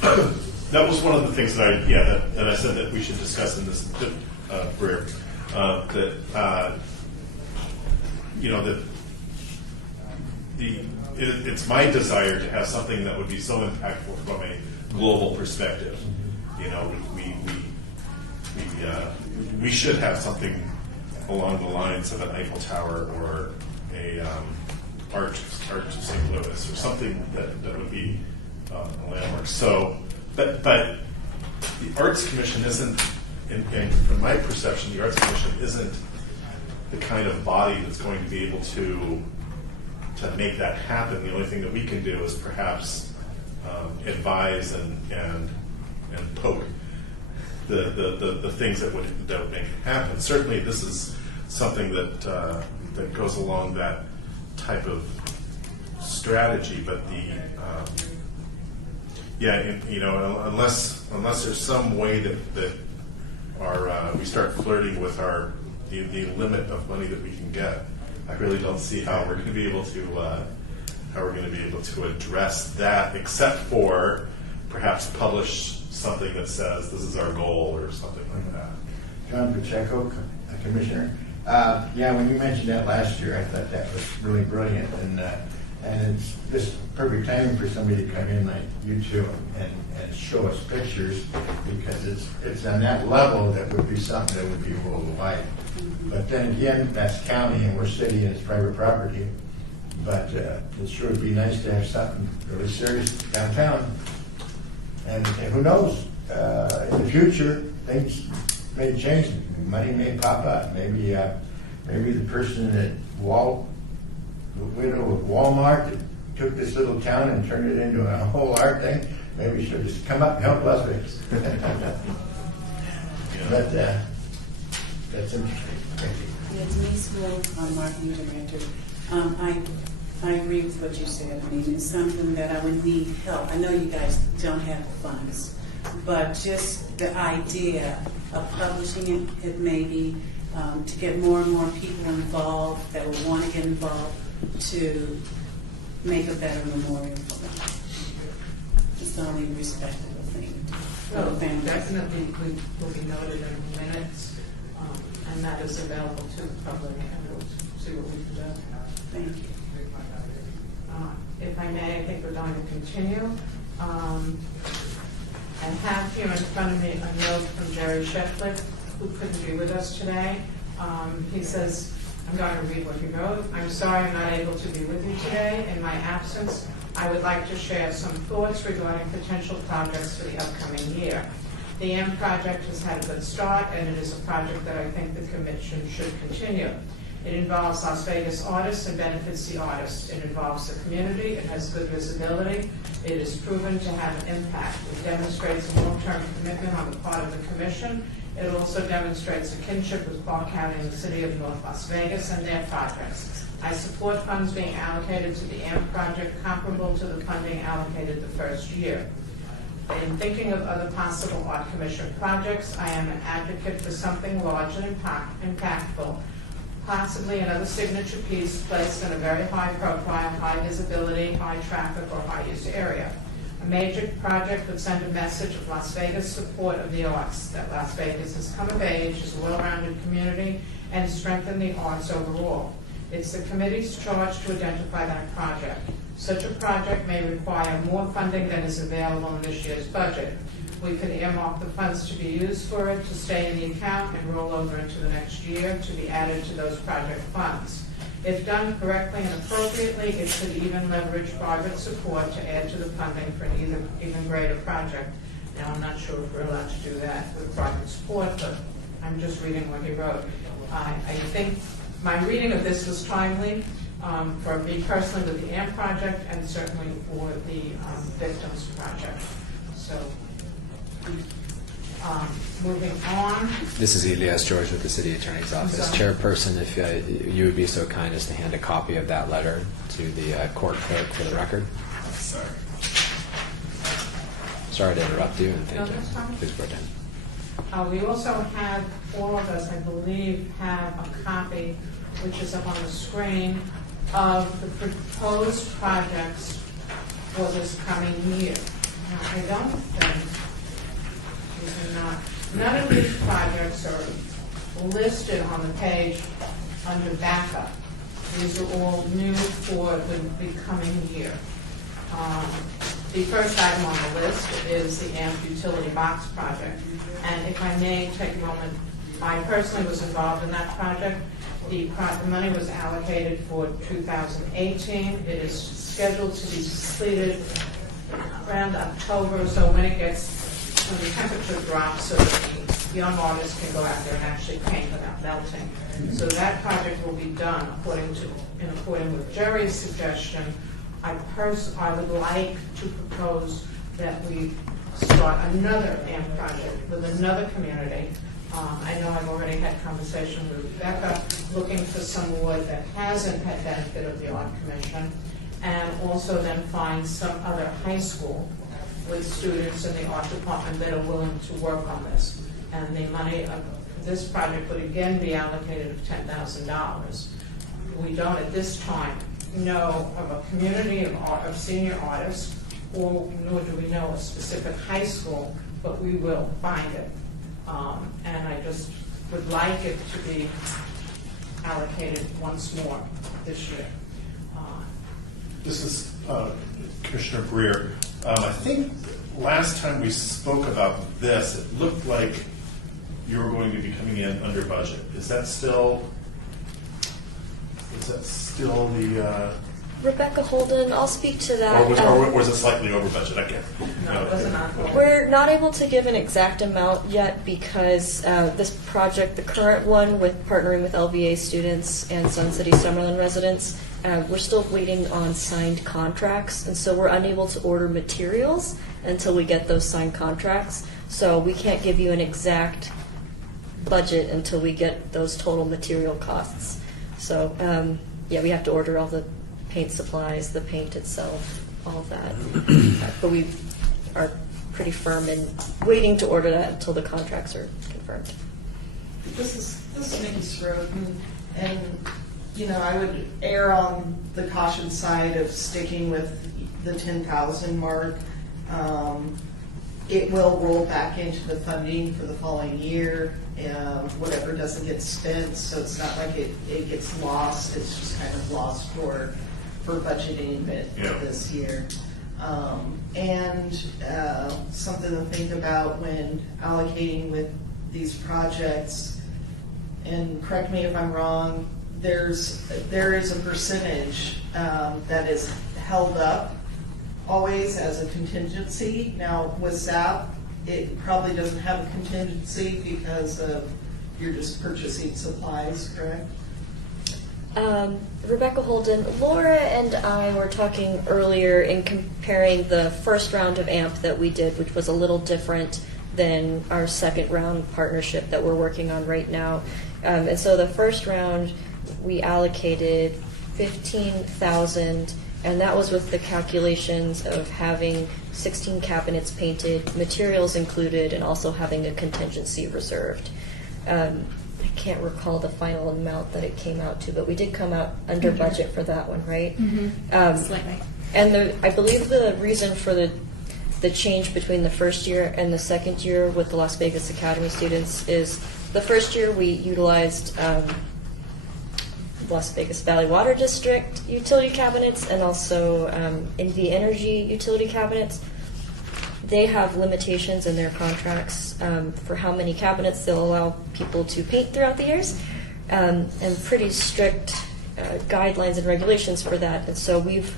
That was one of the things that I said that we should discuss in this prayer. It's my desire to have something that would be so impactful from a global perspective. You know, we should have something along the lines of an Eiffel Tower or a Arch of St. Louis or something that would be a landmark. So, but the Arts Commission isn't, and from my perception, the Arts Commission isn't the kind of body that's going to be able to make that happen. The only thing that we can do is perhaps advise and poke the things that would make it happen. Certainly, this is something that goes along that type of strategy. But unless there's some way that we start flirting with the limit of money that we can get, I really don't see how we're going to be able to address that, except for perhaps publish something that says this is our goal or something like that. John Pacheco, Commissioner. When you mentioned that last year, I thought that was really brilliant, and it's just perfect timing for somebody to come in like you two and show us pictures, because it's on that level that would be something that would be worldwide. But then again, that's county and we're city and it's private property. But it sure would be nice to have something really serious downtown. And who knows, in the future, things may change. Money may pop up. Maybe the person the widow of Walmart that took this little town and turned it into a whole art thing, maybe she'll just come up and help Las Vegas. But that's interesting. Thank you. Yeah, Denise Wolf, marketing director. I agree with what you said. I mean, it's something that I would need help. I know you guys don't have the funds, but just the idea of publishing it maybe to get more and more people involved that would want to get involved to make a better memorial for them. It's the only respectable thing. Well, definitely we will be noted in the minutes, and that is available to the public, and we'll see what we can do. Thank you. If I may, I think we're going to continue. I have here in front of me a note from Jerry Shefflick, who couldn't be with us today. He says, I'm going to read what he wrote. I'm sorry I'm not able to be with you today. In my absence, I would like to share some thoughts regarding potential projects for the upcoming year. The M project has had a good start, and it is a project that I think the Commission should continue. It involves Las Vegas artists and benefits the artists. It involves the community. It has good visibility. It is proven to have an impact. It demonstrates a long-term commitment on the part of the Commission. It also demonstrates a kinship with Clark County and the City of North Las Vegas and their projects. I support funds being allocated to the AMP project comparable to the funding allocated the first year. In thinking of other possible Art Commission projects, I am an advocate for something large and impactful, possibly another signature piece placed in a very high profile, high visibility, high traffic, or high use area. A major project would send a message of Las Vegas support of the arts, that Las Vegas has come of age as a well-rounded community and strengthen the arts overall. It's the committee's charge to identify that project. Such a project may require more funding than is available in this year's budget. We could earmark the funds to be used for it, to stay in the account and roll over into the next year to be added to those project funds. If done correctly and appropriately, it could even leverage private support to add to the funding for an even greater project. Now, I'm not sure if we're allowed to do that with private support, but I'm just reading what he wrote. I think my reading of this was timely for me personally with the AMP project and certainly for the Victims project. So, moving on. This is Elias George with the City Attorney's Office. Chairperson, if you would be so kind as to hand a copy of that letter to the court clerk for the record. Sorry. Sorry to interrupt you, and thank No, you. that's fine. Please go ahead. We also have, all of us, I believe, have a copy, which is up on the screen, of the proposed projects for this coming year. Now, I don't think, none of these projects are listed on the page under backup. These are all new for the coming year. The first item on the list is the AMP utility box project. And if I may take a moment, I personally was involved in that project. The money was allocated for 2018. It is scheduled to be completed around October, so when the temperature drops, so that the young artists can go out there and actually paint without melting. So that project will be done in accordance with Jerry's suggestion. I would like to propose that we start another AMP project with another community. I know I've already had conversation with Rebecca, looking for some wood that hasn't had benefit of the Art Commission, and also then find some other high school with students in the art department that are willing to work on this. And the money of this project would again be allocated of $10,000. We don't at this time know of a community of senior artists, or nor do we know a specific high school, but we will find it. And I just would like it to be allocated once more this year. This is Commissioner Greer. I think last time we spoke about this, it looked like you were going to be coming in under budget. Is that still the... Rebecca Holden, I'll speak to that. Or was it slightly over budget? I can't. No, it wasn't on. We're not able to give an exact amount yet because this project, the current one with partnering with LVA students and Sun City Summerlin residents, we're still waiting on signed contracts, and so we're unable to order materials until we get those signed contracts. So we can't give you an exact budget until we get those total material costs. So yeah, we have to order all the paint supplies, the paint itself, all of that. But we are pretty firm in waiting to order that until the contracts are confirmed. This is Nikki Sroden, and I would err on the caution side of sticking with the 10,000 mark. It will roll back into the funding for the following year, whatever doesn't get spent, so it's not like it gets lost. It's just kind of lost for budgeting this year. And something to think about when allocating with these projects, and correct me if I'm wrong, there is a percentage that is held up always as a contingency. Now with ZAP, it probably doesn't have a contingency because of you're just purchasing supplies, correct? Rebecca Holden, Laura and I were talking earlier in comparing the first round of AMP that we did, which was a little different than our second round partnership that we're working on right now. And so the first round, we allocated $15,000, and that was with the calculations of having 16 cabinets painted, materials included, and also having a contingency reserved. I can't recall the final amount that it came out to, but we did come out under budget for that one, right? Slightly. And I believe the reason for the change between the first year and the second year with the Las Vegas Academy students is the first year we utilized Las Vegas Valley Water District utility cabinets and also NV Energy utility cabinets. They have limitations in their contracts for how many cabinets they'll allow people to paint throughout the years, and pretty strict guidelines and regulations for that. And so we've,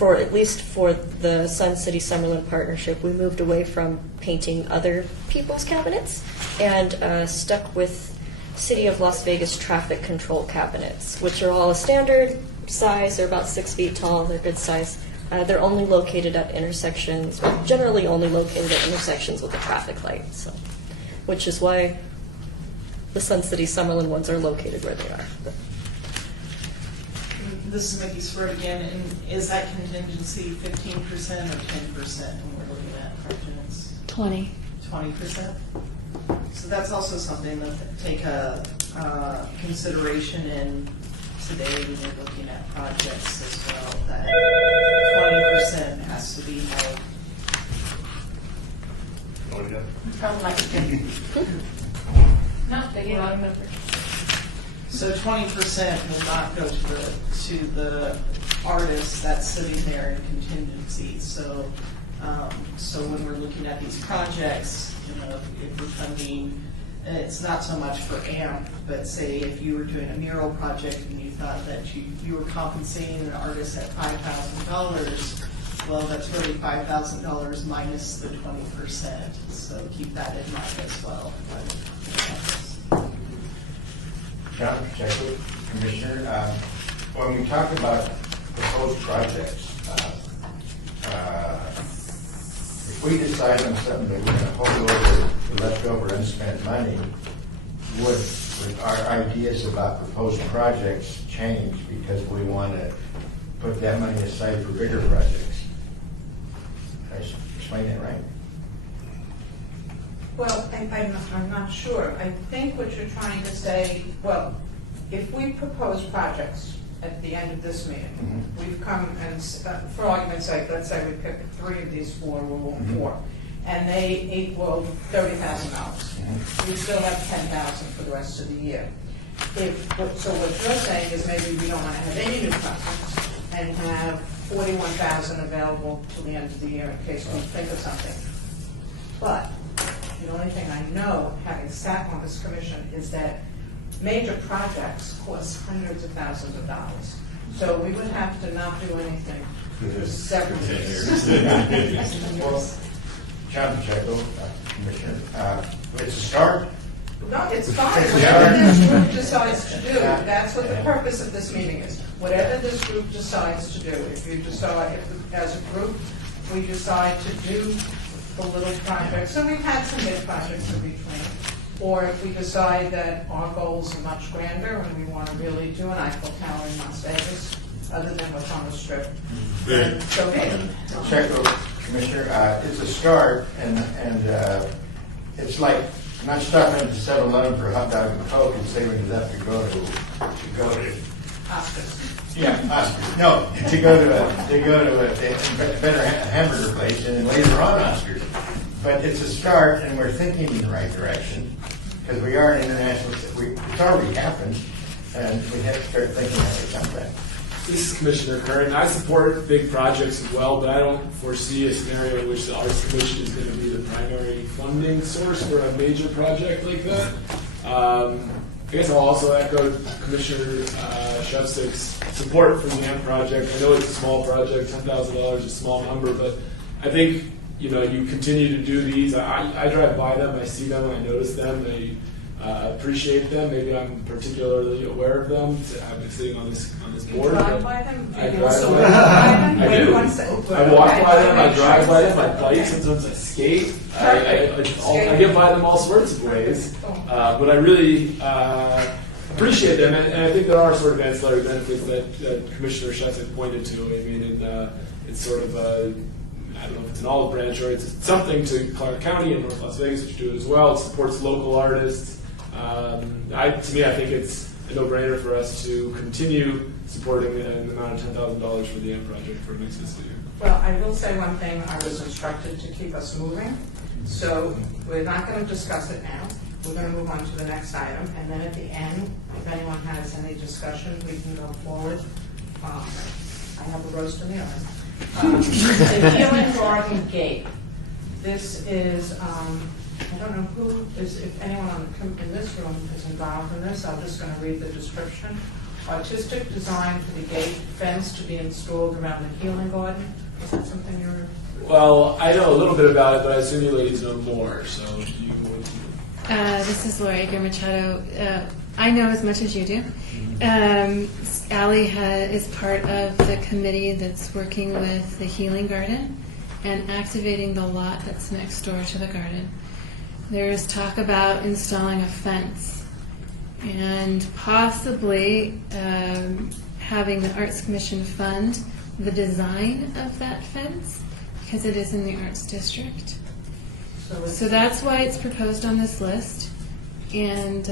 at least for the Sun City Summerlin partnership, we moved away from painting other people's cabinets and stuck with City of Las Vegas traffic control cabinets, which are all a standard size. They're about 6 feet tall. They're good size. They're only located at intersections, generally only located at intersections with a traffic light, so, which is why the Sun City Summerlin ones are located where they are. But This is Mickey Squirt again, and is that contingency 15% or 10% when we're looking at projects? 20. 20%? So that's also something to take a consideration in today when we're looking at projects as well, that 20% has to be held. No, they get on. So 20% will not go to the artist that's sitting there in contingency. So when we're looking at these projects, if we're funding, it's not so much for AMP, but say if you were doing a mural project and you thought that you were compensating an artist at $5,000, well, that's really $5,000 minus the 20%. So keep that in mind as well. John Pacheco, Commissioner. When we talk about proposed projects, if we decide on something that we're going to hold over the leftover unspent money, would our ideas about proposed projects change because we want to put that money aside for bigger projects? Did I explain that right? Well, I'm not sure. I think what you're trying to say, well, if we propose projects at the end of this meeting, we've come and, for argument's sake, let's say we pick 3 of these 4, Rule 4, and they equal $30,000. We still have $10,000 for the rest of the year. So what you're saying is maybe we don't want to have any new projects and have $41,000 available till the end of the year in case we think of something. But the only thing I know, having sat on this commission, is that major projects cost hundreds of thousands of dollars. So we would have to not do anything for several years. Well, John Pacheco, Commissioner, it's a start. No, it's fine. Whatever this group decides to do, that's what the purpose of this meeting is. Whatever this group decides to do, if you decide, as a group, we decide to do the little projects, so we've had some big projects in between, or if we decide that our goals are much grander and we want to really do an Eiffel Tower in Las Vegas, other than what's on the strip, then so be it. Pacheco, Commissioner, it's a start, and it's like not stopping at the 7-Eleven for a hot dog and Coke and saving it up to go to Oscars. Yeah, Oscars. No, to go to a better hamburger place and then later on Oscars. But it's a start, and we're thinking in the right direction because we are an international. It's already happened, and we have to start thinking how to come back. This is Commissioner Curran. I support big projects as well, but I don't foresee a scenario in which the Arts Commission is going to be the primary funding source for a major project like that. I guess I'll also echo Commissioner Shevsik's support for the AMP project. I know it's a small project, $10,000 is a small number, but I think you continue to do these. I drive by them, I see them, I notice them. They appreciate them. Maybe I'm particularly aware of them. I've been sitting on this board. Drive by them? I You drive also by walk them. by them? I Wait do. one second. I walk Okay, by them, I make drive sure by it's them, I bike, okay. sometimes I skate. Perfect. I get by them all sorts of ways. But I really appreciate them, and I think there are sort of ancillary benefits that Commissioner Shestak pointed to. I mean, it's sort of I don't know if it's an olive branch or it's something to Clark County and North Las Vegas, which do it as well. It supports local artists. To me, I think it's a no-brainer for us to continue supporting an amount of $10,000 for the AMP project for next fiscal year. Well, I will say one thing, I was instructed to keep us moving, so we're not going to discuss it now. We're going to move on to the next item, and then at the end, if anyone has any discussion, we can go forward. I have a roast in the oven. The Healing Garden Gate. This is, I don't know who is, if anyone in this room is involved in this, I'm just going to read the description. Artistic design for the gate fence to be installed around the Healing Garden. Is that something you're... Well, I know a little bit about it, but I assume you ladies know more, so you would... This is Laura Aguirre Machado. I know as much as you do. Allie is part of the committee that's working with the Healing Garden and activating the lot that's next door to the garden. There's talk about installing a fence and possibly having the Arts Commission fund the design of that fence because it is in the Arts District. So that's why it's proposed on this list, and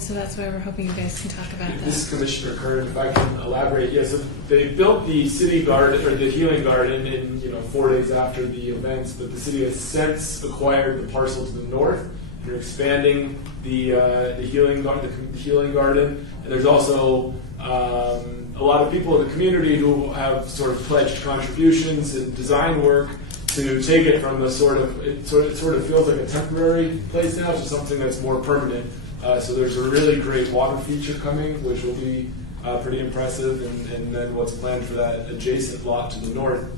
so that's why we're hoping you guys can talk about This is that. Commissioner Kern, if I can elaborate. Yes, so they built the city garden or the Healing Garden in 4 days after the events, but the city has since acquired the parcel to the north. They're expanding the Healing Garden, and there's also a lot of people in the community who have sort of pledged contributions and design work to take it from the sort of feels like a temporary place now to something that's more permanent. So there's a really great water feature coming, which will be pretty impressive, and then what's planned for that adjacent lot to the north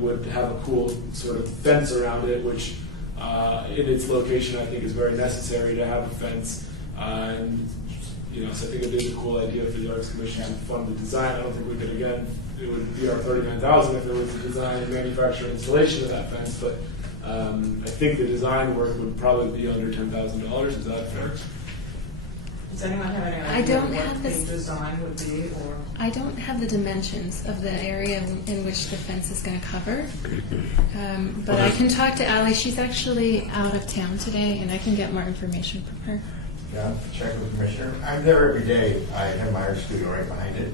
would have a cool sort of fence around it, which in its location I think is very necessary to have a fence. So I think it is a cool idea for the Arts Commission to fund the design. I don't think we could, again, it would be our $39,000 if there was a design, manufacture, and installation of that fence, but I think the design work would probably be under $10,000. Is that fair? Does anyone have any I idea don't what have the this- design would be, or? I don't have the dimensions of the area in which the fence is going to cover, but I can talk to Allie. She's actually out of town today, and I can get more information from her. Yeah, check with the Commissioner. I'm there every day. I have my art studio right behind it,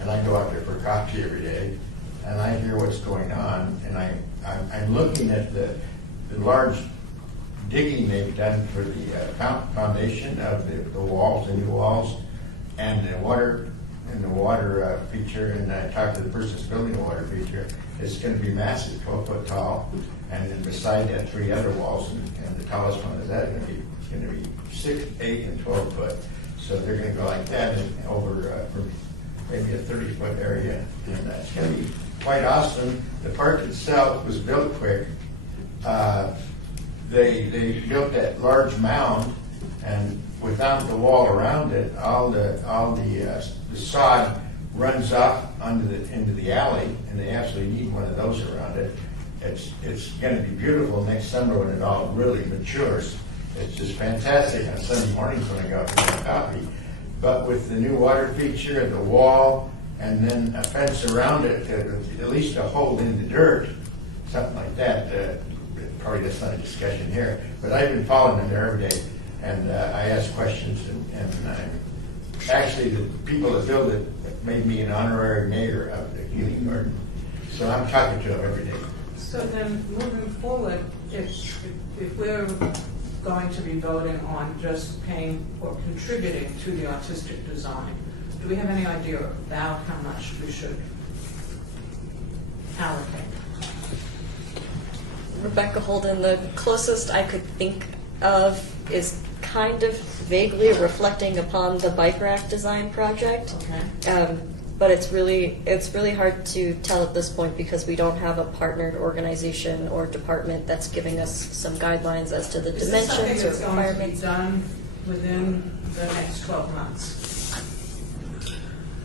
and I go out there for coffee every day, and I hear what's going on, and I'm looking at the large digging they've done for the foundation of the walls, the new walls, and the water feature. And I talked to the person that's building the water feature. It's going to be massive, 12 foot tall, and then beside that 3 other walls, and the tallest one is that going to be 6, 8, and 12 foot. So they're going to go like that and over for maybe a 30-foot area, and that's going to be quite awesome. The park itself was built quick. They built that large mound, and without the wall around it, all the sod runs up into the alley, and they absolutely need one of those around it. It's going to be beautiful next summer when it all really matures. It's just fantastic on Sunday mornings when I go out to get coffee. But with the new water feature and the wall, and then a fence around it, at least a hole in the dirt, something like that. Probably that's not a discussion here, but I've been following them there every day, and I ask questions, and actually the people that build it made me an honorary mayor of the Healing Garden, so I'm talking to them every day. So then, moving forward, if we're going to be voting on just paying or contributing to the artistic design, do we have any idea about how much we should allocate? Rebecca Holden, the closest I could think of is kind of vaguely reflecting upon the bike rack design project. Okay. but it's really hard to tell at this point because we don't have a partnered organization or department that's giving us some guidelines as to the Is this something dimensions or that's going to be requirements. done within the next 12 months?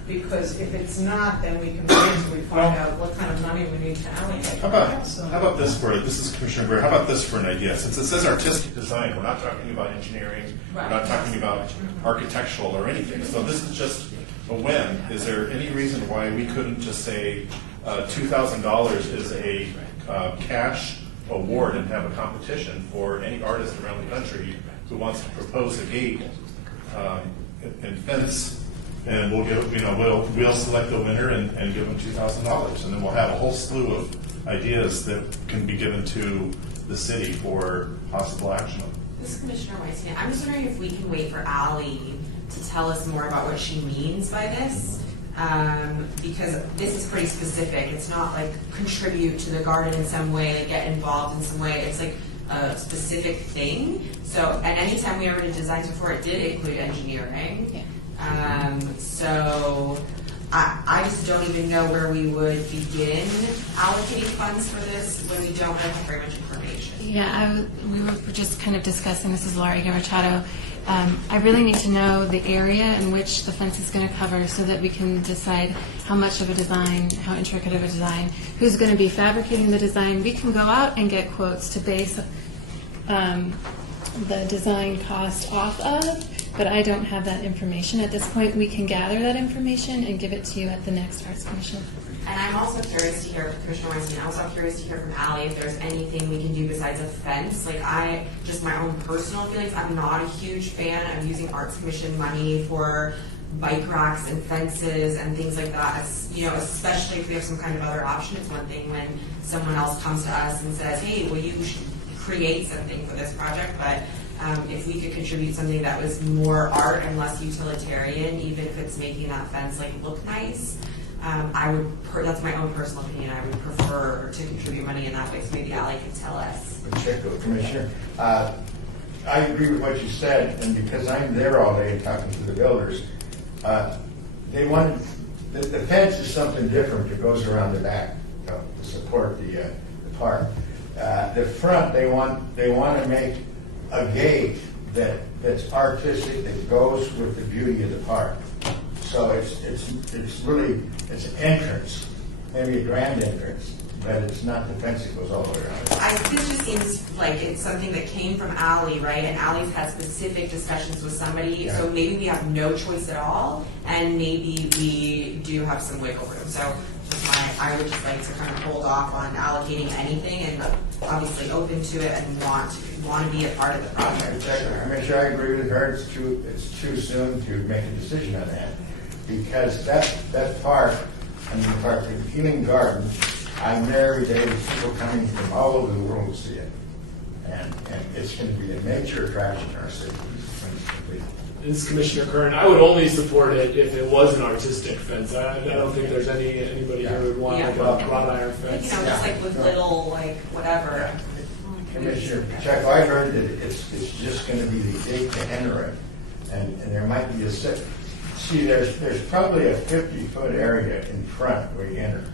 Because if it's not, then we can basically find out what kind of money we need to allocate. How about this is Commissioner Greer, how about this for an idea? Since it says artistic design, we're not talking about engineering, we're not talking about architectural or anything. So this is just a when. Is there any reason why we couldn't just say $2,000 is a cash award and have a competition for any artist around the country who wants to propose a gate and fence? And we'll give, we'll select the winner and give them $2,000, and then we'll have a whole slew of ideas that can be given to the city for possible action. This is Commissioner Weinstein. I'm just wondering if we can wait for Ally to tell us more about what she means by this, because this is pretty specific. It's not like contribute to the garden in some way, like get involved in some way. It's like a specific thing. So, and anytime we ever did designs before, it did include engineering. Yeah. So I just don't even know where we would begin allocating funds for this when we don't have very much information. Yeah, we were just kind of discussing, this is Laura Machado. I really need to know the area in which the fence is going to cover so that we can decide how much of a design, how intricate of a design, who's going to be fabricating the design. We can go out and get quotes to base the design cost off of, but I don't have that information at this point. We can gather that information and give it to you at the next Arts Commission. And I'm also curious to hear, Commissioner Weinstein, I'm also curious to hear from Ally if there's anything we can do besides a fence. Like just my own personal feelings, I'm not a huge fan of using Arts Commission money for bike racks and fences and things like that. It's, especially if we have some kind of other option. It's one thing when someone else comes to us and says, hey, will you create something for this project, but if we could contribute something that was more art and less utilitarian, even if it's making that fence look nice, that's my own personal opinion. I would prefer to contribute money in that way, so maybe Ally can tell us. Pacheco, Commissioner, I agree with what you said, and because I'm there all day talking to the builders, they wanted the fence is something different that goes around the back to support the park. The front, they want to make a gate that's artistic, that goes with the beauty of the park. So it's really an entrance, maybe a grand entrance, but it's not the fence that goes all the way around. This just seems like it's something that came from Ally, right? And Ally's had specific discussions with somebody, so maybe we have no choice at all, and maybe we do have some wiggle room. So I would just like to kind of hold off on allocating anything, and obviously open to it and want to be a part of the project. I'm sure I agree with her. It's too soon to make a decision on that, because that park, the park, the Healing Garden, I'm there every day with people coming from all over the world to see it, and it's going to be a major attraction in our city. This is Commissioner Kern. I would only support it if it was an artistic fence. I don't think there's anybody who would want a wrought iron fence. Just with little whatever. Commissioner Pacheco, I heard that it's just going to be the gate to enter it, and there might be there's probably a 50-foot area in front where you enter.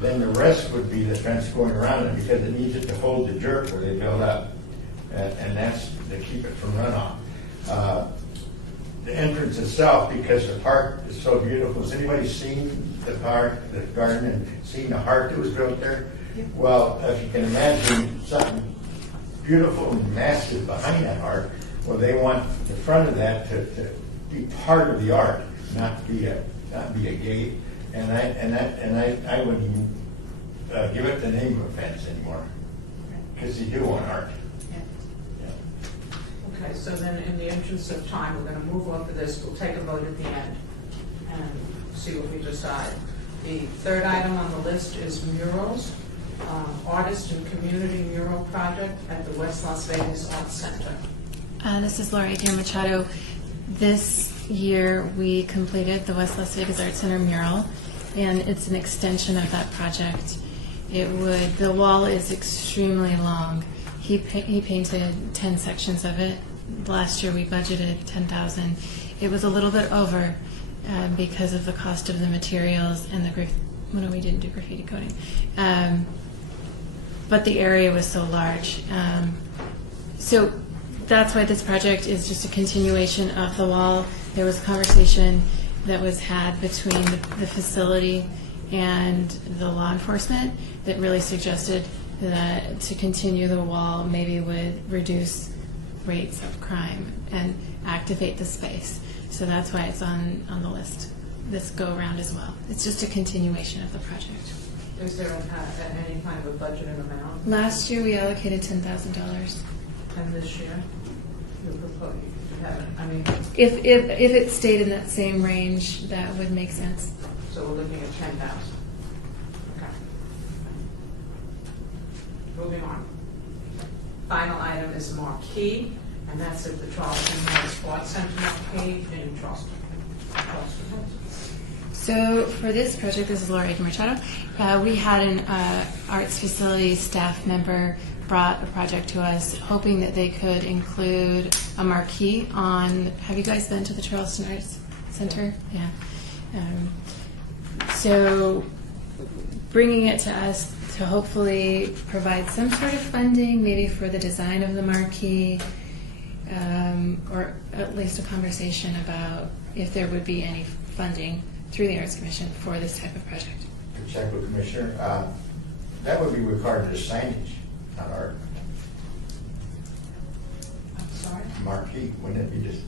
Then the rest would be the fence going around it, because it needs it to hold the dirt where they build up, and that's to keep it from runoff. The entrance itself, because the park is so beautiful. Has anybody seen the park, the garden, and seen the heart that was built there? Well, if you can imagine something beautiful and massive behind that art, well, they want the front of that to be part of the art, not be a gate. And I wouldn't give it the name of a fence anymore, because you do want art. Okay, so then in the interest of time, we're going to move on to this. We'll take a vote at the end and see what we decide. The third item on the list is murals, artist and community mural project at the West Las Vegas Arts Center. This is Laura Machado. This year we completed the West Las Vegas Arts Center mural, and it's an extension of that project. The wall is extremely long. He painted 10 sections of it. Last year we budgeted $10,000. It was a little bit over, because of the cost of the materials and well, no, we didn't do graffiti coating. But the area was so large. So that's why this project is just a continuation of the wall. There was a conversation that was had between the facility and the law enforcement that really suggested that to continue the wall maybe would reduce rates of crime and activate the space. So that's why it's on the list this go around as well. It's just a continuation of the project. Is there any kind of a budgeted amount? Last year we allocated $10,000. And this year? You propose, you haven't, I mean, If it stayed in that same range, that would make sense. so we're looking at 10,000. Okay. Moving on. Final item is marquee, and that's at the Charleston Heights Sports Center marquee in Charleston. So for this project, this is Laura Aiken Machado, we had an arts facility staff member brought a project to us hoping that they could include a marquee on, have you guys been to the Charleston Arts Center? Yeah. So bringing it to us to hopefully provide some sort of funding, maybe for the design of the marquee, or at least a conversation about if there would be any funding through the Arts Commission for this type of project. To check with Commissioner, that would be required as signage on our I'm sorry? marquee, wouldn't it be just,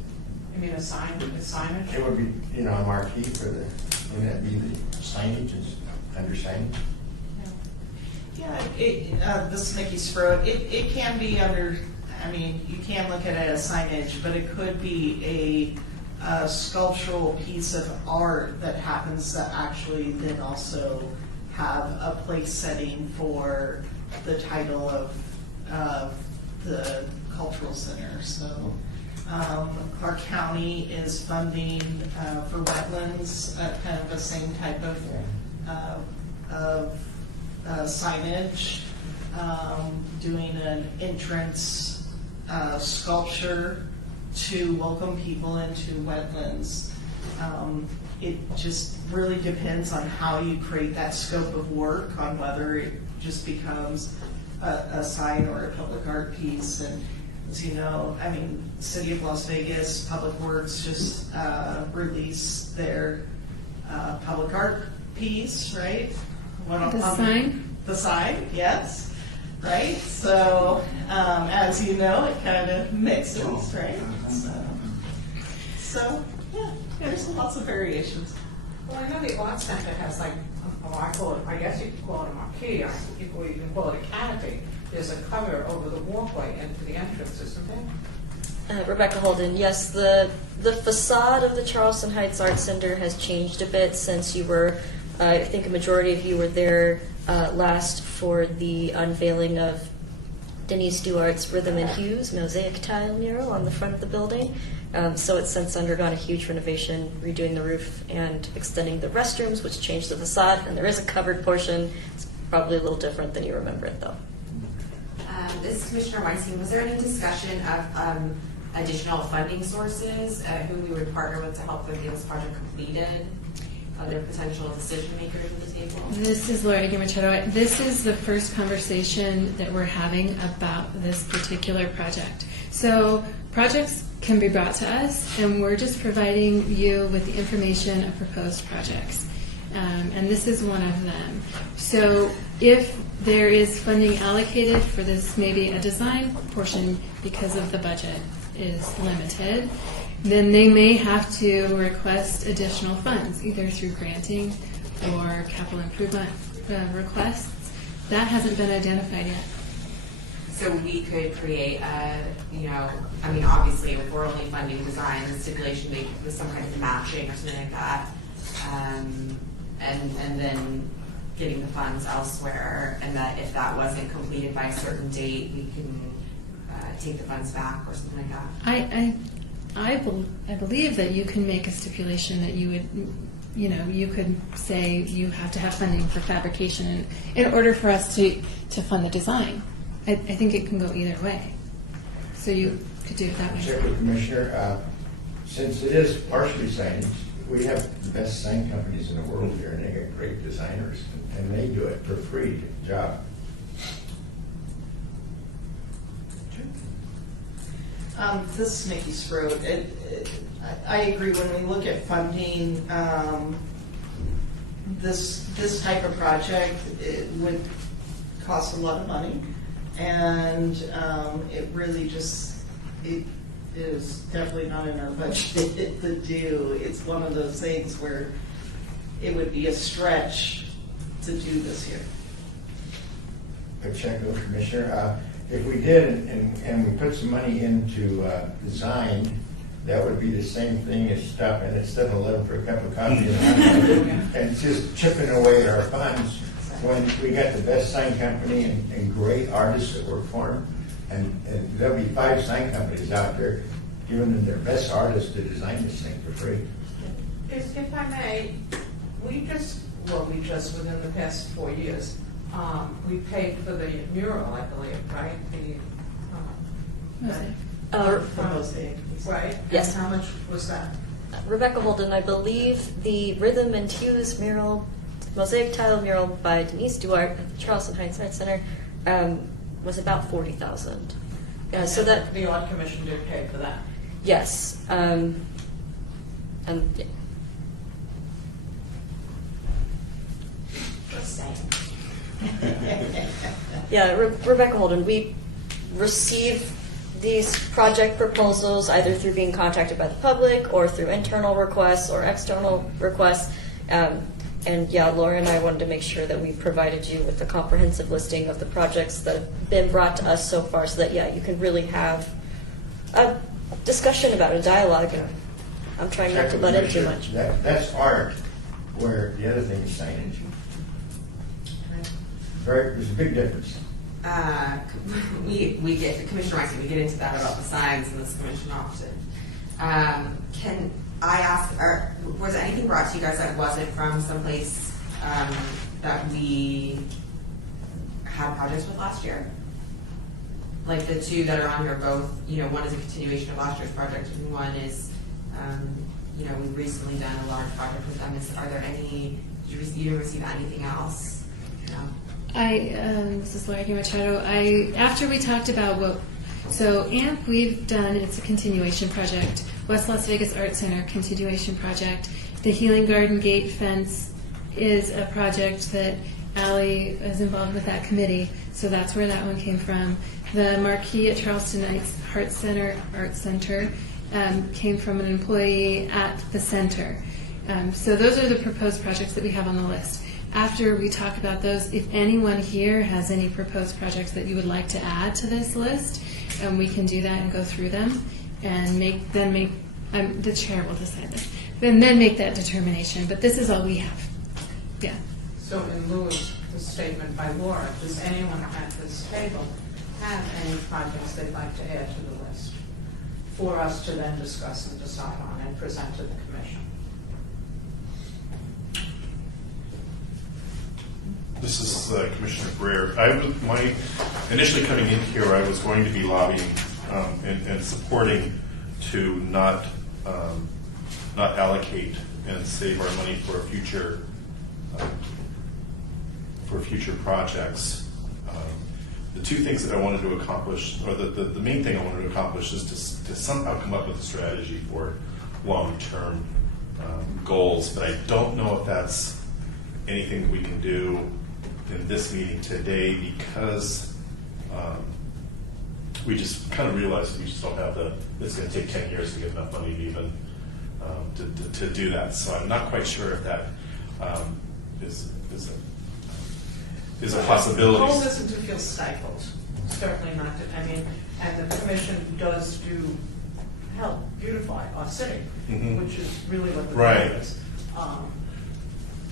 You mean a signage? it would be, a marquee for the, wouldn't that be the signage, under signage? Yeah, this is Nikki Sprode. It can be under, I mean, you can look at it as signage, but it could be a sculptural piece of art that happens to actually then also have a place setting for the title of the cultural center. So our county is funding for wetlands, kind of the same type of signage, doing an entrance sculpture to welcome people into wetlands. It just really depends on how you create that scope of work, on whether it just becomes a sign or a public art piece. And as you know, I mean, City of Las Vegas, Public Works just released their public art piece, right? The sign? The sign, yes. Right? So, as you know, it kind of mixes, right? So yeah, there's lots of variations. Well, I know the Arts Center has like, I guess you could call it a marquee, you can call it a canopy. There's a cover over the walkway into the entrance, isn't there? Rebecca Holden, yes, the facade of the Charleston Heights Arts Center has changed a bit since you were, I think a majority of you were there last for the unveiling of Denise Stewart's Rhythm and Hues mosaic tile mural on the front of the building. So it's since undergone a huge renovation, redoing the roof and extending the restrooms, which changed the facade, and there is a covered portion. It's probably a little different than you remember it, though. This is Commissioner Weinstein. Was there any discussion of additional funding sources, who we would partner with to help get this project completed? Other potential decision makers at the table? This is Laura Aiken Machado. This is the first conversation that we're having about this particular project. So projects can be brought to us, and we're just providing you with the information of proposed projects. And this is one of them. So if there is funding allocated for this, maybe a design portion because of the budget is limited, then they may have to request additional funds, either through granting or capital improvement requests. That hasn't been identified yet. So we could create I mean, obviously, if we're only funding design, the stipulation with some kind of matching or something like that, and then getting the funds elsewhere, and that if that wasn't completed by a certain date, we can take the funds back or something like that. I believe that you can make a stipulation that you would, you could say you have to have funding for fabrication in order for us to fund the design. I think it can go either way. So you could do it that way. Check with Commissioner. Since it is partially signage, we have the best sign companies in the world here, and they got great designers, and they do it for free, job. This is Nikki Sproat. I agree, when we look at funding this type of project, it would cost a lot of money, and it really just, it is definitely not in our budget to do. It's one of those things where it would be a stretch to do this here. Pacheco, Commissioner, if we did and we put some money into design, that would be the same thing as stopping at 7-Eleven for a cup of coffee and just chipping away at our funds when we got the best sign company and great artists that work for them. And there'll be 5 sign companies out there giving them their best artists to design this thing for free. If I may, we just within the past 4 years, we paid for the mural, I believe, right? Right? Yes. And how much was that? Rebecca Holden, I believe the Rhythm and Hues mural, mosaic tile mural by Denise Duarte at the Charleston Heights Arts Center was about $40,000. So that the Art Commission did pay for that. yes, and yeah. Just saying. Yeah, Rebecca Holden, we receive these project proposals either through being contacted by the public or through internal requests or external requests. And yeah, Laura and I wanted to make sure that we provided you with a comprehensive listing of the projects that have been brought to us so far so that, yeah, you can really have a discussion about it, a dialogue. And I'm trying not to butt in too much. That's art, where the other thing is signage. There's a big difference. We get, Commissioner Weinstein, we get into that about the signs in this commission often. Can I ask, was there anything brought to you guys that wasn't from someplace that we had projects with last year? Like the 2 that are on here, both, one is a continuation of last year's project, and one is, we've recently done a large project with them. Are there any, you didn't receive anything else? No? This is Laura Machado. After we talked about so AMP we've done, it's a continuation project. West Las Vegas Art Center, continuation project. The Healing Garden Gate Fence is a project that Allie is involved with that committee, so that's where that one came from. The marquee at Charleston Heights Art Center came from an employee at the center. So those are the proposed projects that we have on the list. After we talk about those, if anyone here has any proposed projects that you would like to add to this list, we can do that and go through them and the chair will decide this, and then make that determination. But this is all we have. Yeah. So in lieu of the statement by Laura, does anyone at this table have any projects they'd like to add to the list for us to then discuss and decide on and present to the commission? This is Commissioner Breyer. Initially coming in here, I was going to be lobbying and supporting to not allocate and save our money for future projects. The 2 things that I wanted to accomplish, or the main thing I wanted to accomplish, is to somehow come up with a strategy for long-term goals. But I don't know if that's anything that we can do in this meeting today, because we just kind of realized we just don't have it's going to take 10 years to get enough money to even to do that. So I'm not quite sure if that is a possibility. The goal isn't to feel stifled, certainly not. And the commission does help beautify our city, which is really what the goal is.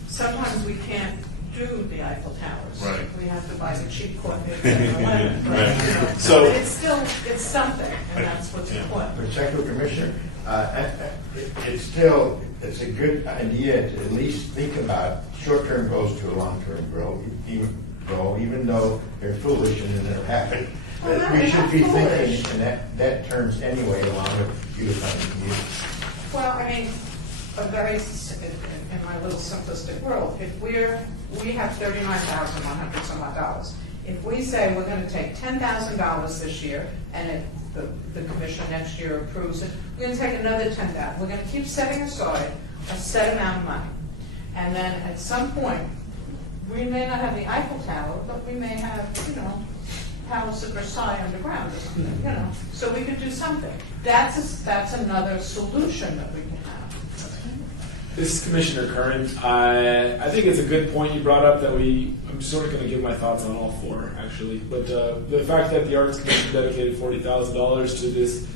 Sometimes we can't do the Eiffel Towers. Right. We have to buy the cheap coordinates at 11. Right. So but it's something, and that's what's important. Pacheco, Commissioner, it's a good idea to at least think about short-term goals to a long-term goal, even though they're foolish and they never happen. But we should be thinking, and that turns anyway along with beautifying the community. Well, a very, in my little simplistic world, if we have $39,100 some odd dollars. If we say we're going to take $10,000 this year, and if the commission next year approves it, we're going to take another $10,000. We're going to keep setting aside a set amount of money. And then at some point, we may not have the Eiffel Tower, but we may have, Palace of Versailles underground or something, So we could do something. That's another solution that we can have. This is Commissioner Curran. I think it's a good point you brought up that I'm sort of going to give my thoughts on all four, actually. But the fact that the Arts Commission dedicated $40,000 to this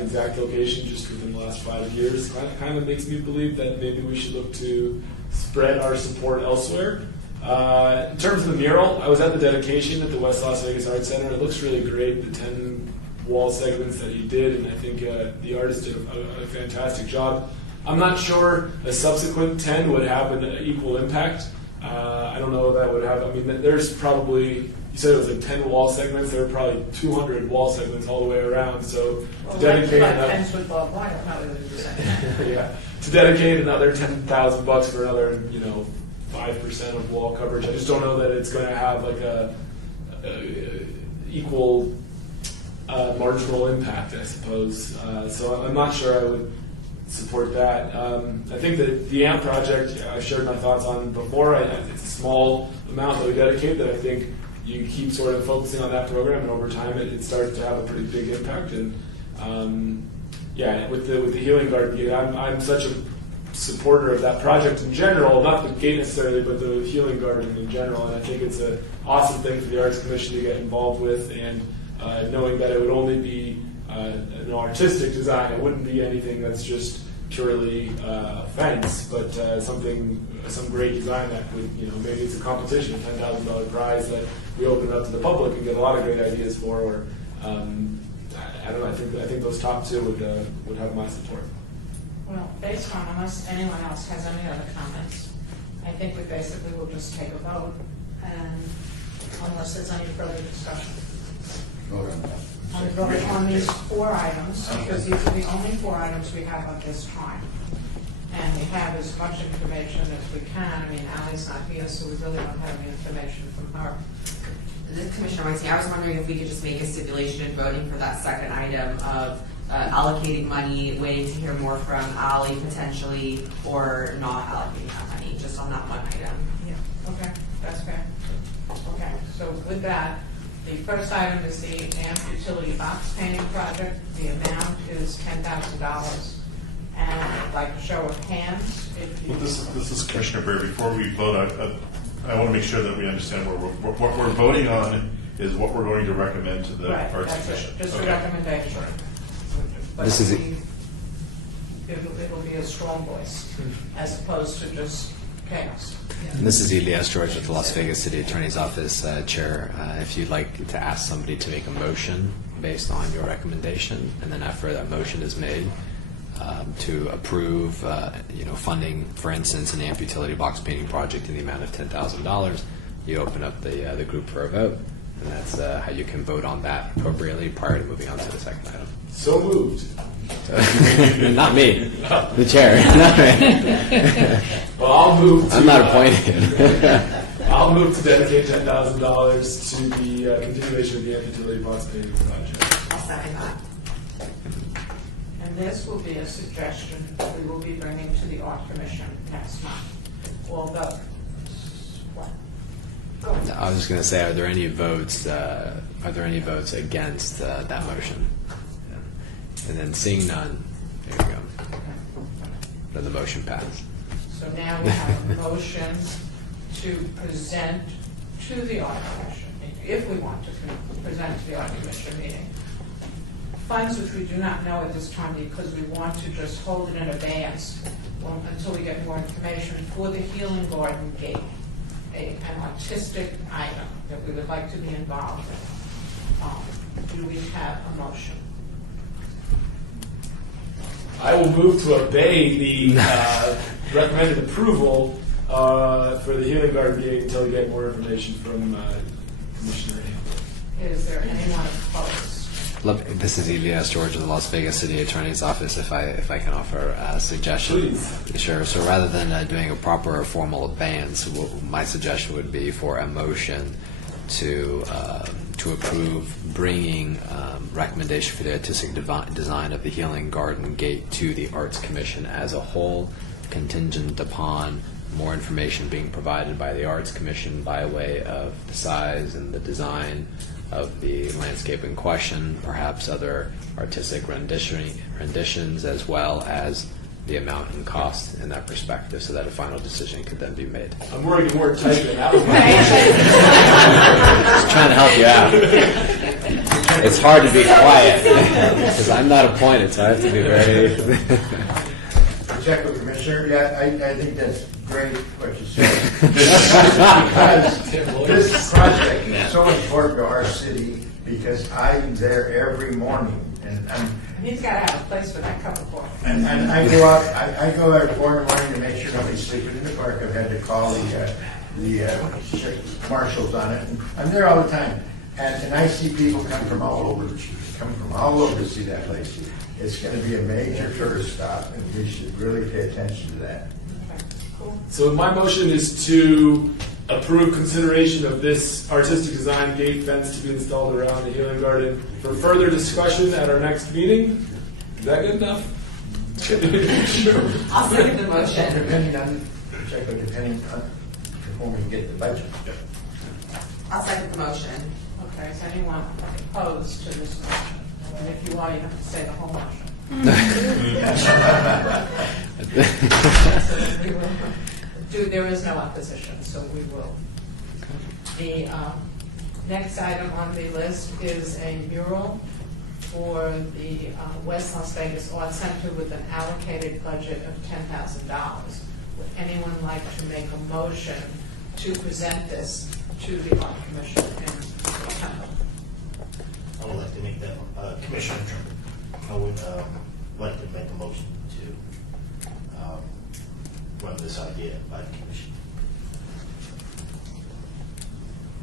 exact location just within the last 5 years kind of makes me believe that maybe we should look to spread our support elsewhere. In terms of the mural, I was at the dedication at the West Las Vegas Arts Center. It looks really great, the 10 wall segments that he did, and I think the artist did a fantastic job. I'm not sure a subsequent 10 would have an equal impact. I don't know if that would have. I mean, there's probably, you said it was like 10 wall segments. There are probably 200 wall segments all the way around. So to dedicate to dedicate another $10,000 for another, 5% of wall coverage. I just don't know that it's going to have like a equal marginal impact, I suppose. So I'm not sure I would support that. I think that the AMP project, I shared my thoughts on before. It's a small amount that we dedicate that I think you keep sort of focusing on that program, and over time it starts to have a pretty big impact. And with the Healing Garden Gate, I'm such a supporter of that project in general, not the gate necessarily, but the Healing Garden in general. And I think it's an awesome thing for the Arts Commission to get involved with, and knowing that it would only be an artistic design. It wouldn't be anything that's just purely a fence, but some great design that would, maybe it's a competition, a $10,000 prize that we open up to the public and get a lot of great ideas for. Or I don't know. I think those top two would have my support. Well, based on, unless anyone else has any other comments, I think we basically will just take a vote, and unless there's any further discussion. Vote on that. On these 4 items, because these are the only 4 items we have at this time. And we have as much information as we can. I mean, Ally's not here, so we really don't have any information from her. Commissioner Weinstein, I was wondering if we could just make a stipulation in voting for that second item of allocating money, waiting to hear more from Ally potentially, or not allocating that money, just on that one item. Yeah, okay, that's fair. Okay, so with that, the first item is the AMP utility box painting project. The amount is $10,000. And I'd like a show of hands. Well, this is Commissioner Bear. Before we vote, I want to make sure that we understand what we're voting on is what we're going to recommend to the Arts Commission. Just a recommendation. But This is it will be a strong voice as opposed to just chaos. And this is Elias George with the Las Vegas City Attorney's Office, Chair. If you'd like to ask somebody to make a motion based on your recommendation, and then after that motion is made, to approve, funding, for instance, an AMP utility box painting project in the amount of $10,000, you open up the group for a vote, and that's how you can vote on that appropriately prior to moving on to the second item. So moved. Not me, the chair. Not me. Well, I'll move to... I'm not appointed. I'll move to dedicate $10,000 to the continuation of the AMP utility box painting project. I'll second that. And this will be a suggestion we will be bringing to the Art Commission next month. Although, what? Go ahead. I was just going to say, are there any votes against that motion? Yeah. And then seeing none, there you go. Then the motion passed. So now we have a motion to present to the Art Commission, if we want to present to the Art Commission meeting, funds which we do not know at this time because we want to just hold it in abeyance until we get more information for the Healing Garden Gate, an artistic item that we would like to be involved in. Do we have a motion? I will move to obey the recommended approval for the Healing Garden Gate until we get more information from Commissioner Hamel. Is there anyone opposed? This is Elias George of the Las Vegas City Attorney's Office. If I can offer a suggestion, Please. Sure. So rather than doing a proper or formal advance, my suggestion would be for a motion to approve bringing recommendation for the artistic design of the Healing Garden Gate to the Arts Commission as a whole, contingent upon more information being provided by the Arts Commission by way of the size and the design of the landscape in question, perhaps other artistic renditions, as well as the amount and cost in that perspective, so that a final decision could then be made. I'm worried more tight than that. Just trying to help you out. It's hard to be quiet because I'm not appointed, so I have to be very. Check with Commissioner. Yeah, I think that's great what you said. Because this project is so important to our city because I'm there every morning and He's got to have a place for that cup of coffee. And I go out. I go out at 4 in the morning to make sure nobody's sleeping in the park. I've had to call the marshals on it. And I'm there all the time, and I see people come from all over to see that place. It's going to be a major tourist stop, and we should really pay attention to that. So my motion is to approve consideration of this artistic design gate fence to be installed around the Healing Garden for further discussion at our next meeting. Is that good enough? Sure. I'll second the motion. Depending on when we get the budget. I'll second the motion. Okay, is anyone opposed to this motion? And if you are, you have to say the whole motion. There is no opposition, so we will. The next item on the list is a mural for the West Las Vegas Art Center with an allocated budget of $10,000. Would anyone like to make a motion to present this to the Art Commission in September? I would like to make that, Commissioner Trump, I would like to make a motion to run this idea by the Commission.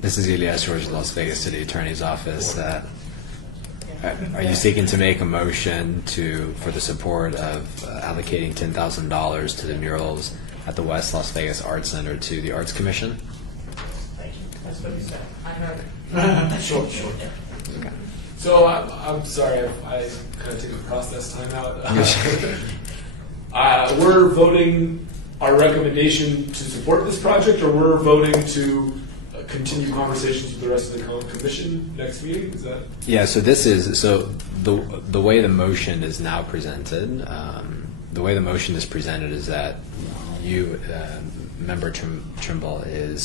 This is Elias George of the Las Vegas City Attorney's Office. Are you seeking to make a motion for the support of allocating $10,000 to the murals at the West Las Vegas Arts Center to the Arts Commission? Thank you. That's what he said. I heard it. Sure. Okay. So I'm sorry, I kind of took a process time out. We're voting our recommendation to support this project, or we're voting to continue conversations with the rest of the commission next meeting? Is that? Yeah. So the way the motion is now presented. The way the motion is presented is that you, Member Trimble, is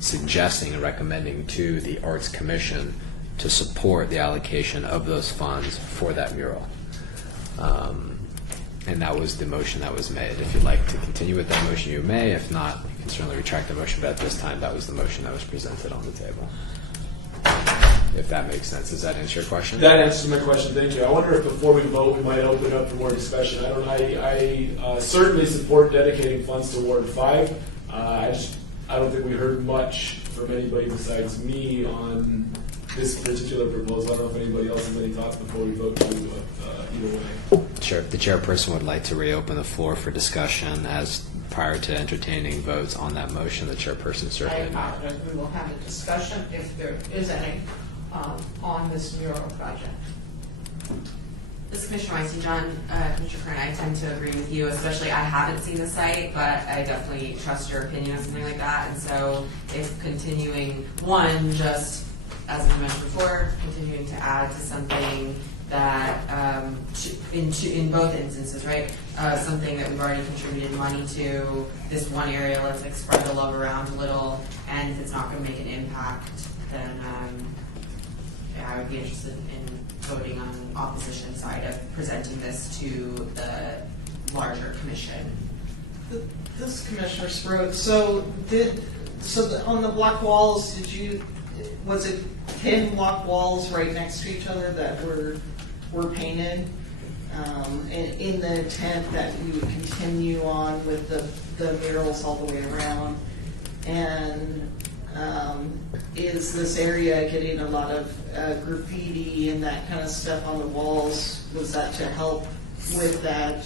suggesting and recommending to the Arts Commission to support the allocation of those funds for that mural. And that was the motion that was made. If you'd like to continue with that motion, you may. If not, you can certainly retract the motion, but at this time, that was the motion that was presented on the table. If that makes sense. Does that answer your question? That answers my question. Thank you. I wonder if before we vote, we might open up for more discussion. I certainly support dedicating funds to Ward 5. I don't think we heard much from anybody besides me on this particular proposal. I don't know if anybody else has any thoughts before we vote to either way. Sure. If the chairperson would like to reopen the floor for discussion as prior to entertaining votes on that motion, the chairperson I certainly may. apologize. We will have a discussion if there is any on this mural project. This is Commissioner Weinstein. John, Commissioner Kern, I tend to agree with you, especially I haven't seen the site, but I definitely trust your opinion on something like that. And so if continuing, just as I mentioned before, continuing to add to something that, in both instances, right, something that we've already contributed money to, this one area, let's like spread the love around a little, and if it's not going to make an impact, then I would be interested in voting on the opposition side of presenting this to the larger commission. This Commissioner Sprode, on the block walls, was it 10 block walls right next to each other that were painted? In the intent that we would continue on with the murals all the way around. And Is this area getting a lot of graffiti and that kind of stuff on the walls? Was that to help with that?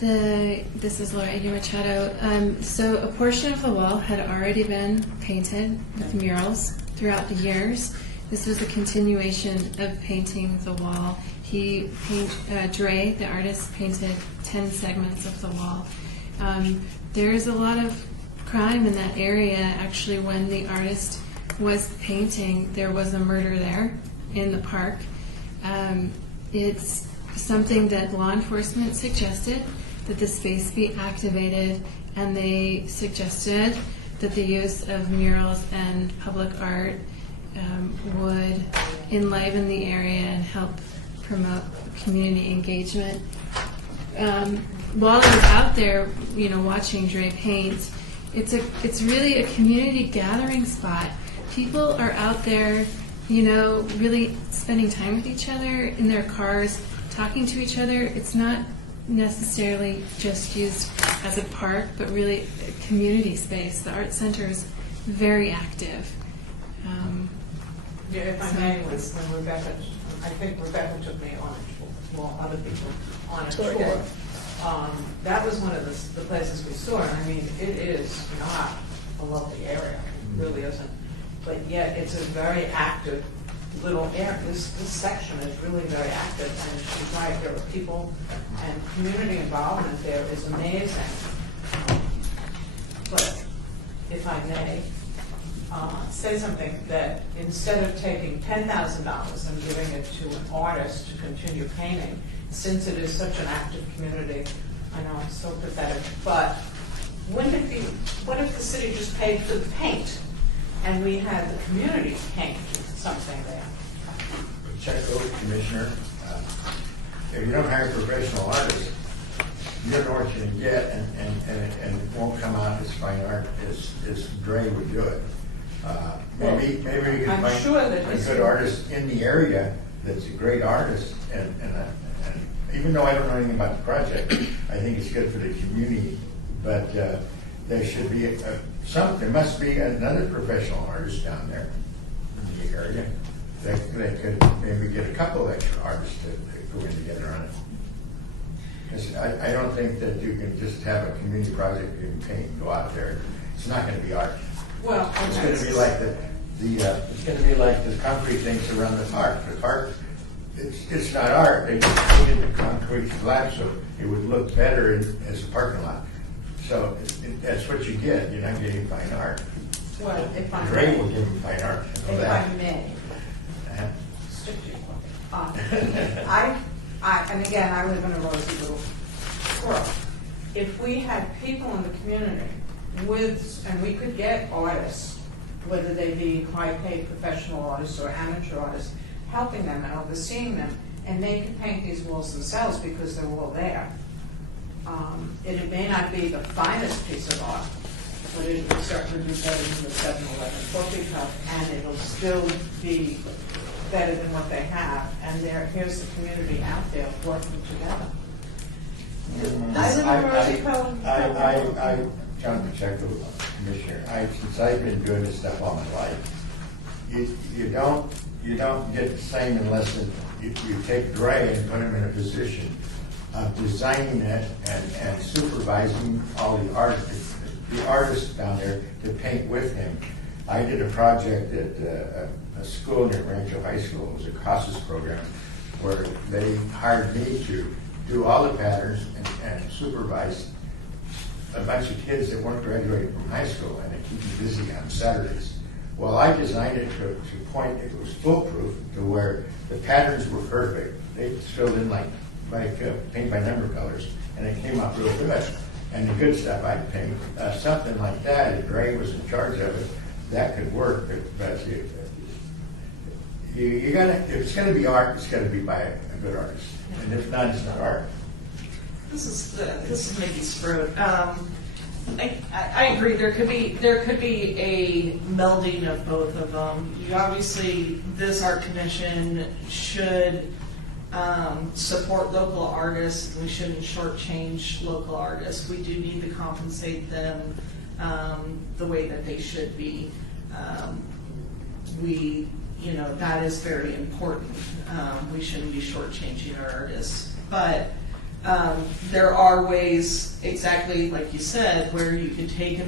This is Laura Edi Machado. So a portion of the wall had already been painted with murals throughout the years. This was a continuation of painting the wall. Dre, the artist, painted 10 segments of the wall. There's a lot of crime in that area. Actually, when the artist was painting, there was a murder there in the park. It's something that law enforcement suggested, that the space be activated, and they suggested that the use of murals and public art would enliven the area and help promote community engagement. While I was out there, watching Dre paint, it's really a community gathering spot. People are out there, really spending time with each other in their cars, talking to each other. It's not necessarily just used as a park, but really a community space. The art center is very active. Yeah, if I may, when Rebecca, I think Rebecca took me on it, well, other people on a tour. That was one of the places we saw, and I mean, it is not a lovely area, it really isn't. But yet, it's a very active little area. This section is really very active, and she's right, there are people, and community involvement there is amazing. But if I may, say something, that instead of taking $10,000 and giving it to an artist to continue painting, since it is such an active community, I know it's so pathetic, but what if the city just paid for the paint and we had the community paint something there? Check over, Commissioner. If you don't hire professional artists, you don't know what you're going to get, and it won't come out as fine art as Dre would do it. Maybe we can I'm find sure that a good artist in the area that's a great artist, and even though I don't know anything about the project, I think it's good for the community. But there should be there must be another professional artist down there in the area that could maybe get a couple extra artists to go in together on it. Because I don't think that you can just have a community project you can paint and go out there. It's not going to be art. Well, It's going to be like it's going to be like the concrete things around the park. The park, it's not art. They just painted the concrete slab so it would look better as a parking lot. So that's what you get. You're not getting fine art. well, if I Dre may, will give you fine art. You know if that. I may, Uh-huh. and again, I live in a rosy little squirrel. If we had people in the community and we could get artists, whether they be high-paid professional artists or amateur artists, helping them and overseeing them, and they could paint these walls themselves because they're all there. It may not be the finest piece of art, but it will certainly be better than the 7-Eleven coffee cup, and it'll still be better than what they have. And here's the community out there working together. I live in Rosy Cove. I John Pacheco, Commissioner. Since I've been doing this stuff all my life, you don't get the same unless you take Dre and put him in a position of designing it and supervising all the artists down there to paint with him. I did a project at a school near Rancho High School. It was a CASAS program where they hired me to do all the patterns and supervise a bunch of kids that weren't graduating from high school, and they keep me busy on Saturdays. Well, I designed it to point, it was foolproof to where the patterns were perfect. They filled in like paint by number colors, and it came out real good. And the good stuff I'd paint, something like that, if Ray was in charge of it, that could work. But you gotta, if it's gonna be art, it's gotta be by a good artist. And if not, it's not art. This is Mickey Sprode. I agree. There could be a melding of both of them. Obviously, this art commission should support local artists. We shouldn't shortchange local artists. We do need to compensate them the way that they should be. That is very important. We shouldn't be shortchanging our artists. But there are ways, exactly like you said, where you could take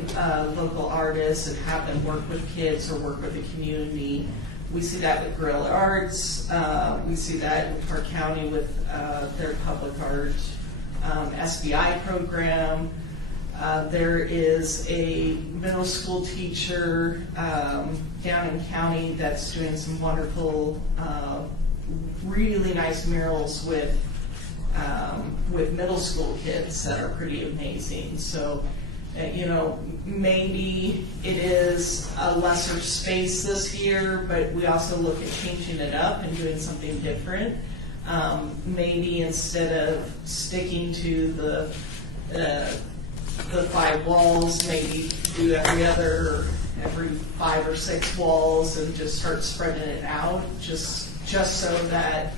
local artists and have them work with kids or work with the community. We see that with Guerrilla Arts. We see that with Park County with their public art SBI program. There is a middle school teacher down in county that's doing some wonderful, really nice murals with middle school kids that are pretty amazing. So, maybe it is a lesser space this year, but we also look at changing it up and doing something different. Maybe instead of sticking to the 5 walls, maybe do every 5 or 6 walls and just start spreading it out, just so that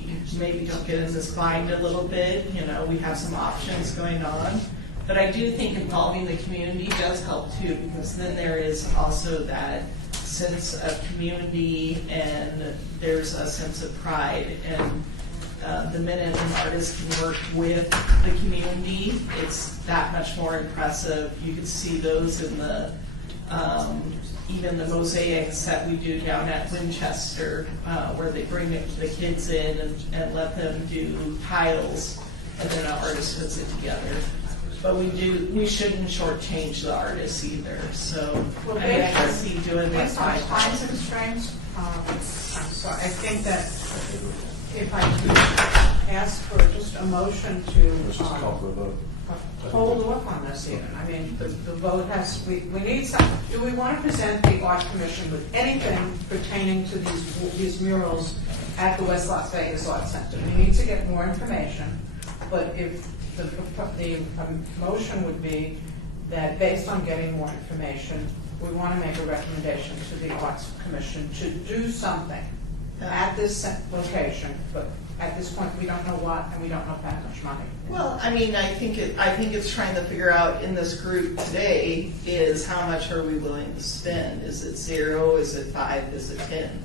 you maybe don't get in this bind a little bit. We have some options going on. But I do think involving the community does help too, because then there is also that sense of community and there's a sense of pride. And the minute an artist can work with the community, it's that much more impressive. You can see those in the even the mosaics that we do down at Winchester, where they bring the kids in and let them do tiles, and then an artist puts it together. But we shouldn't shortchange the artists either. So Well, I can see doing that. based on time constraints, so I think that if I could ask for just a motion to hold off on this even. I mean, the vote has, we need some, do we want to present the Art Commission with anything pertaining to these murals at the West Las Vegas Art Center? We need to get more information, but if the motion would be that based on getting more information, we want to make a recommendation to the Arts Commission to do something at this location, but at this point we don't know what and we don't know how much money. Well, I mean, I think it's trying to figure out in this group today is how much are we willing to spend? Is it 0? Is it 5? Is it 10?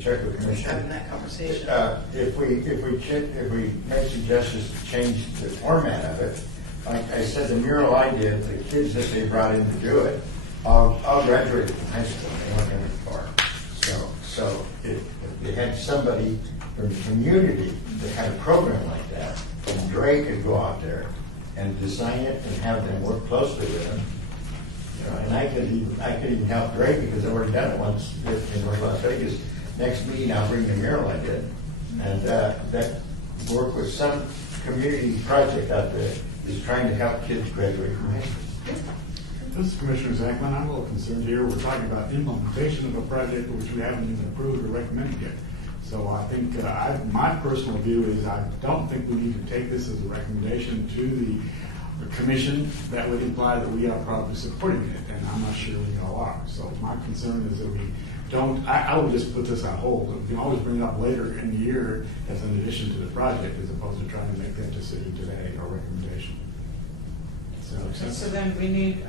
Check with Just having Commissioner. that conversation. If we make suggestions to change the format of it, like I said, the mural I did, the kids that they brought in to do it, all graduated from high school. They went in before. So if they had somebody from the community that had a program like that, and Dre could go out there and design it and have them work closely with them. And I could even help Dre because I've already done it once in North Las Vegas. Next meeting, I'll bring the mural I did, and that work with some community project out there is trying to help kids graduate from high school. This is Commissioner Zachman. I'm a little concerned here. We're talking about implementation of a project which we haven't even approved or recommended yet. So I think my personal view is I don't think we need to take this as a recommendation to the commission. That would imply that we are probably supporting it, and I'm not sure we all are. So my concern is that we don't, I would just put this on hold. We can always bring it up later in the year as an addition to the project as opposed to trying to make that decision today or recommendation. So then we need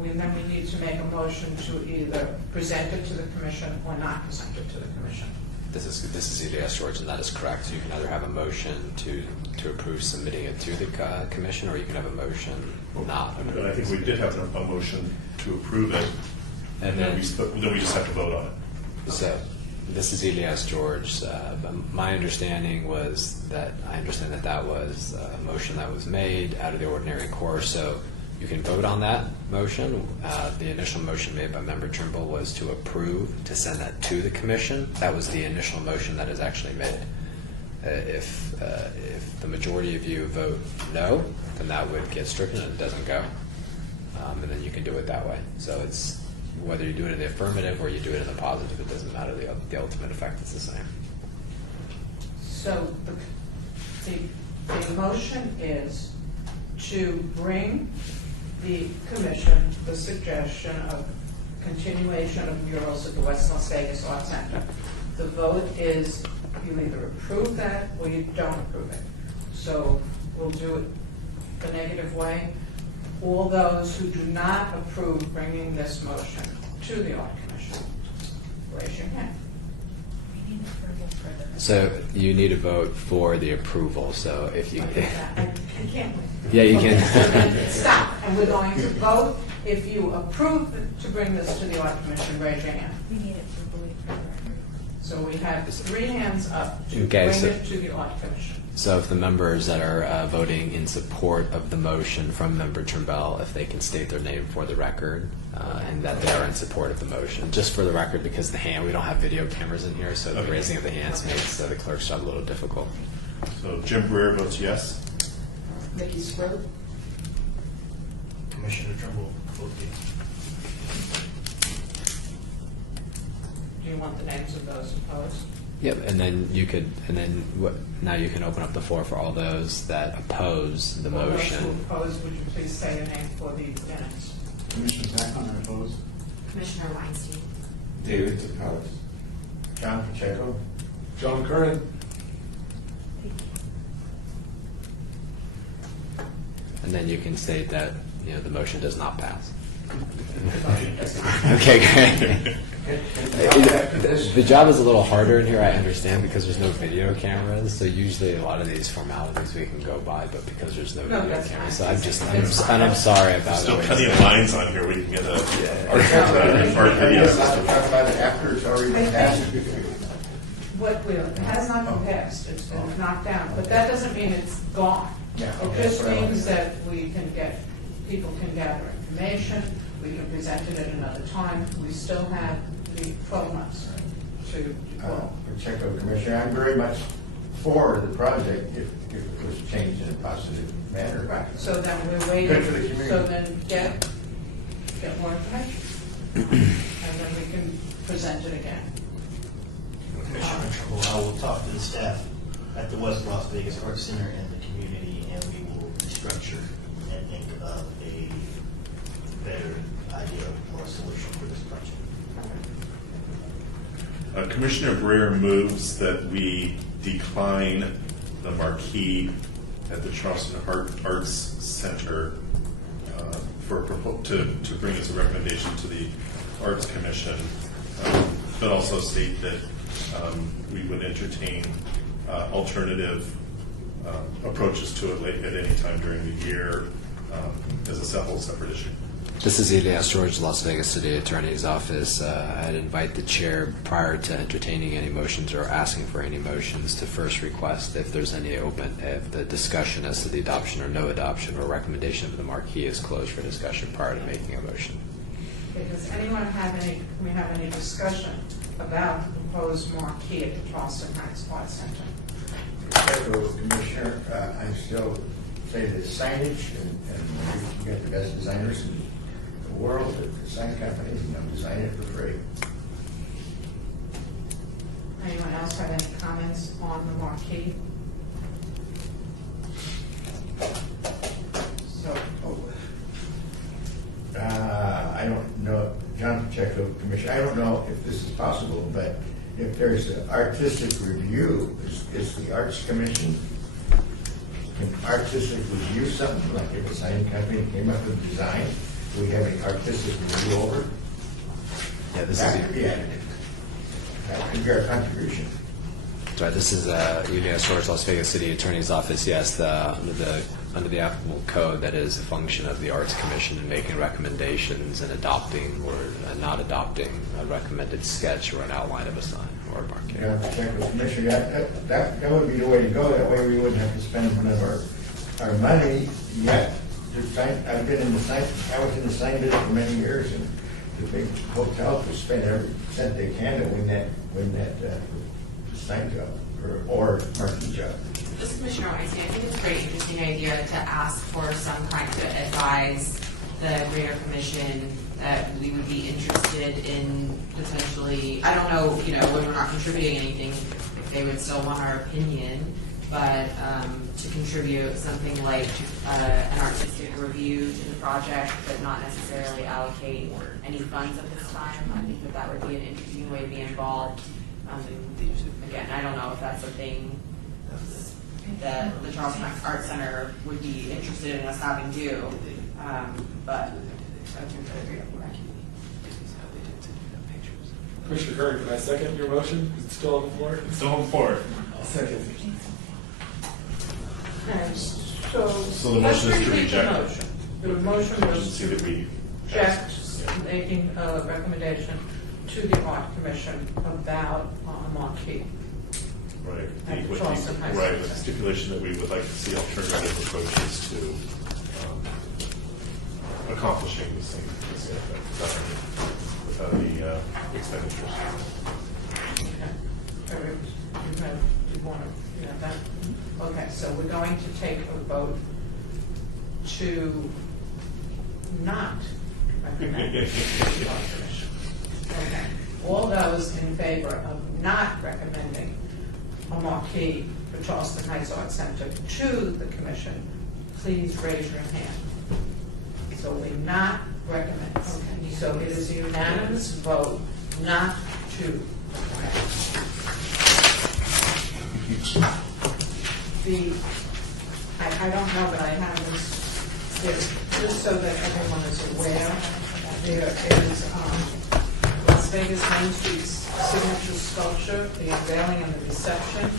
we need to make a motion to either present it to the commission or not present it to the commission. This is Elias George, and that is correct. So you can either have a motion to approve submitting it to the commission, or you can have a motion not. But I think we did have a motion to approve it, and then we just have to vote on it. So this is Elias George. My understanding was that that was a motion that was made out of the ordinary course. So you can vote on that motion. The initial motion made by Member Trimble was to approve, to send that to the commission. That was the initial motion that is actually made. If the majority of you vote no, then that would get stricken and it doesn't go. And then you can do it that way. So it's whether you do it in the affirmative or you do it in the positive, it doesn't matter. The ultimate effect is the same. So the motion is to bring the commission the suggestion of continuation of murals at the West Las Vegas Art Center. The vote is you either approve that or you don't approve it. So we'll do it the negative way, All those who do not approve bringing this motion to the Art Commission, raise your hand. So you need a vote for the approval, so if you... I can't. Yeah, you Okay, can. so then stop, and we're going to vote. If you approve to bring this to the Art Commission, raise your hand. We need it verbally for the record. So we have 3 hands up to Okay, bring so- it to the Art Commission. So if the members that are voting in support of the motion from Member Trimble, if they can state their name for the record, and that they are in support of the motion. Just for the record, because we don't have video cameras in here, so the raising of the hands makes the clerk's job a little difficult. So Jim Brewer votes yes. Mickey Scribb? Commissioner Trimble, vote Do you want the names of those opposed? Yep, and then now you can open up the floor for all those that oppose the All those who motion. oppose, would you please say your name for the minutes? Commissioner Zachman, I oppose. Commissioner Weinstein. David Tappas. John Pacheco. John Curran. And then you can state that, the motion does not pass. Okay, great. The job is a little harder in here, I understand, because there's no video cameras. So usually a lot of these formalities we can go by, but because there's no video that's cameras, fine. so I'm sorry about Still it. plenty of lines on here. We can get a art I video guess I'll system. talk about it after it's already been passed. It has not been passed, it's been knocked down, but that doesn't mean it's gone. Yeah, It okay, just that's what I means wanted. that people can gather information, we can present it at another time, we still have the 12 months to, Pacheco, Commissioner, I'm very much for the project if it was changed in a positive manner. right, so then we're waiting. Good for the community. So then get more information, and then we can present it again. Commissioner Trimble, I will talk to the staff at the West Las Vegas Arts Center and the community, and we will restructure and think of a better idea or a solution for this project. Commissioner Brewer moves that we decline the marquee at the Charleston Arts Center to bring as a recommendation to the Arts Commission, but also state that we would entertain alternative approaches to it at any time during the year as a whole separate issue. This is Elias George, Las Vegas City Attorney's Office. I'd invite the chair, prior to entertaining any motions or asking for any motions, to first request if there's any if the discussion as to the adoption or no adoption or recommendation of the marquee is closed for discussion prior to making a motion. Okay, does anyone have any discussion about the proposed marquee at the Charleston Heights Arts Center? Pacheco, Commissioner, I still say that signage, and you get the best designers in the world, the sign companies, design it for free. Anyone else have any comments on the marquee? So, I don't know, John Pacheco, Commissioner, I don't know if this is possible, but if there's an artistic review, is the Arts Commission can artistic review something, like if a sign company came up with a design, we have an artistic review over it? Yeah, this That is could be added. That could be our contribution. Sorry, this is Elias George, Las Vegas City Attorney's Office. Yes, under the applicable code, that is a function of the Arts Commission in making recommendations and adopting or not adopting a recommended sketch or an outline of a sign or a marquee. John Pacheco, Commissioner, that would be the way to go. That way we wouldn't have to spend one of our money yet. I've been in the sign, I was in the sign business for many years, and the big hotels will spend every cent they can to win that sign job or marquee job. This is Commissioner Weinstein. I think it's a very interesting idea to ask for some kind of advise the Greater Commission that we would be interested in potentially, I don't know, when we're not contributing anything, if they would still want our opinion, but to contribute something like an artistic review to the project, but not necessarily allocate any funds at this time. I think that would be an interesting way to be involved. Again, I don't know if that's something that the Charleston Arts Center would be interested in us having do. But Commissioner Curran, can I second your motion? Is it still on the floor? It's still on the floor. I'll second. and so. So the motion is to let's repeat the reject it. motion. The motion was See that we reject making a recommendation to the Art Commission about marquee. Right, At with Charleston High the, School. right, with the stipulation that we would like to see alternative approaches to accomplishing the same effect without any expenditures. You want to, you know, that, okay, so we're going to take a vote to not recommend to the Art Commission. Okay, all those in favor of not recommending a marquee for Charleston Heights Art Center to the commission, please raise your hand. So we not recommend. Okay. So it is a unanimous vote not to. I don't know, but I have this, just so that everyone is aware, there is Las Vegas Main Street's signature sculpture, the unveiling and the reception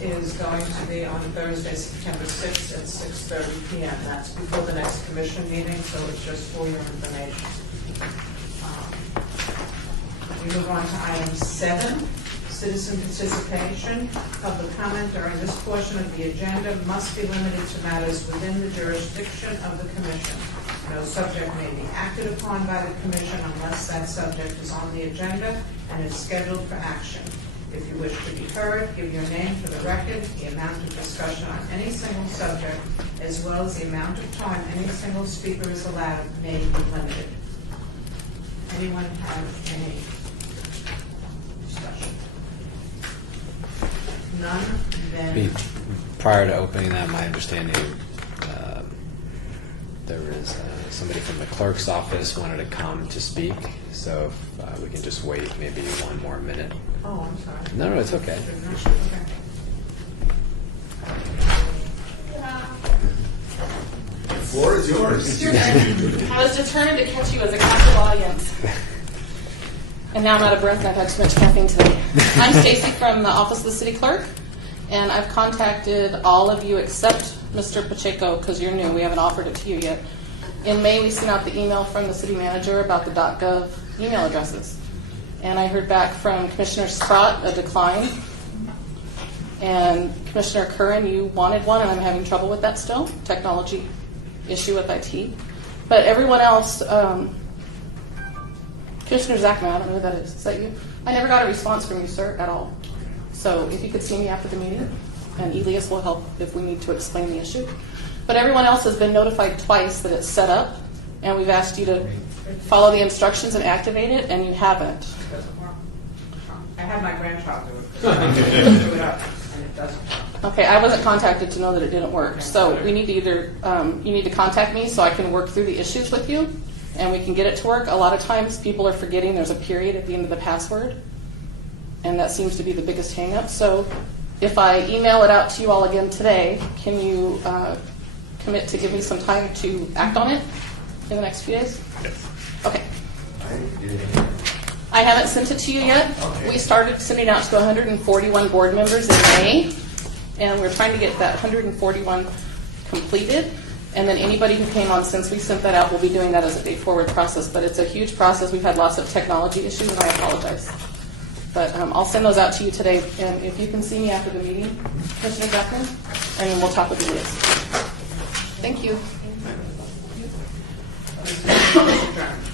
is going to be on Thursday, September 6th at 6:30 p.m. That's before the next commission meeting, so it's just for your information. We move on to item 7, citizen participation. Public comment during this portion of the agenda must be limited to matters within the jurisdiction of the commission. No subject may be acted upon by the commission unless that subject is on the agenda and is scheduled for action. If you wish to be heard, give your name for the record. The amount of discussion on any single subject, as well as the amount of time any single speaker is allowed, may be limited. Anyone have any discussion? None? Then Prior to opening that, my understanding, there was somebody from the clerk's office wanted to come to speak, so if we can just wait maybe one more minute. oh, I'm sorry. No, it's okay. The floor is yours. I was determined to catch you as a captive audience. And now I'm out of breath and I've had too much caffeine today. I'm Stacy from the Office of the City Clerk, and I've contacted all of you except Mr. Pacheco because you're new. We haven't offered it to you yet. In May, we sent out the email from the city manager about the .gov email addresses. And I heard back from Commissioner Sprott a decline. And Commissioner Curran, you wanted one, and I'm having trouble with that still. Technology issue with IT. But everyone else, Commissioner Zachman, I don't know who that is. Is that you? I never got a response from you, sir, at all. So if you could see me after the meeting, and Elias will help if we need to explain the issue. But everyone else has been notified twice that it's set up, and we've asked you to follow the instructions and activate it, and you haven't. It doesn't work. I had my grandchild do it. Do it up, and it doesn't work. Okay, I wasn't contacted to know that it didn't work. So we need to either, you need to contact me so I can work through the issues with you, and we can get it to work. A lot of times people are forgetting there's a period at the end of the password, and that seems to be the biggest hang-up. So if I email it out to you all again today, can you commit to give me some time to act on it in the next few days? Yes. Okay. I haven't sent it to you yet. We started sending out to 141 board members in May, and we're trying to get that 141 completed. And then anybody who came on since we sent that out will be doing that as a day-forward process. But it's a huge process. We've had lots of technology issues, and I apologize. But I'll send those out to you today. And if you can see me after the meeting, Commissioner Jackman, and then we'll talk with Elias. Thank you. Adjourned.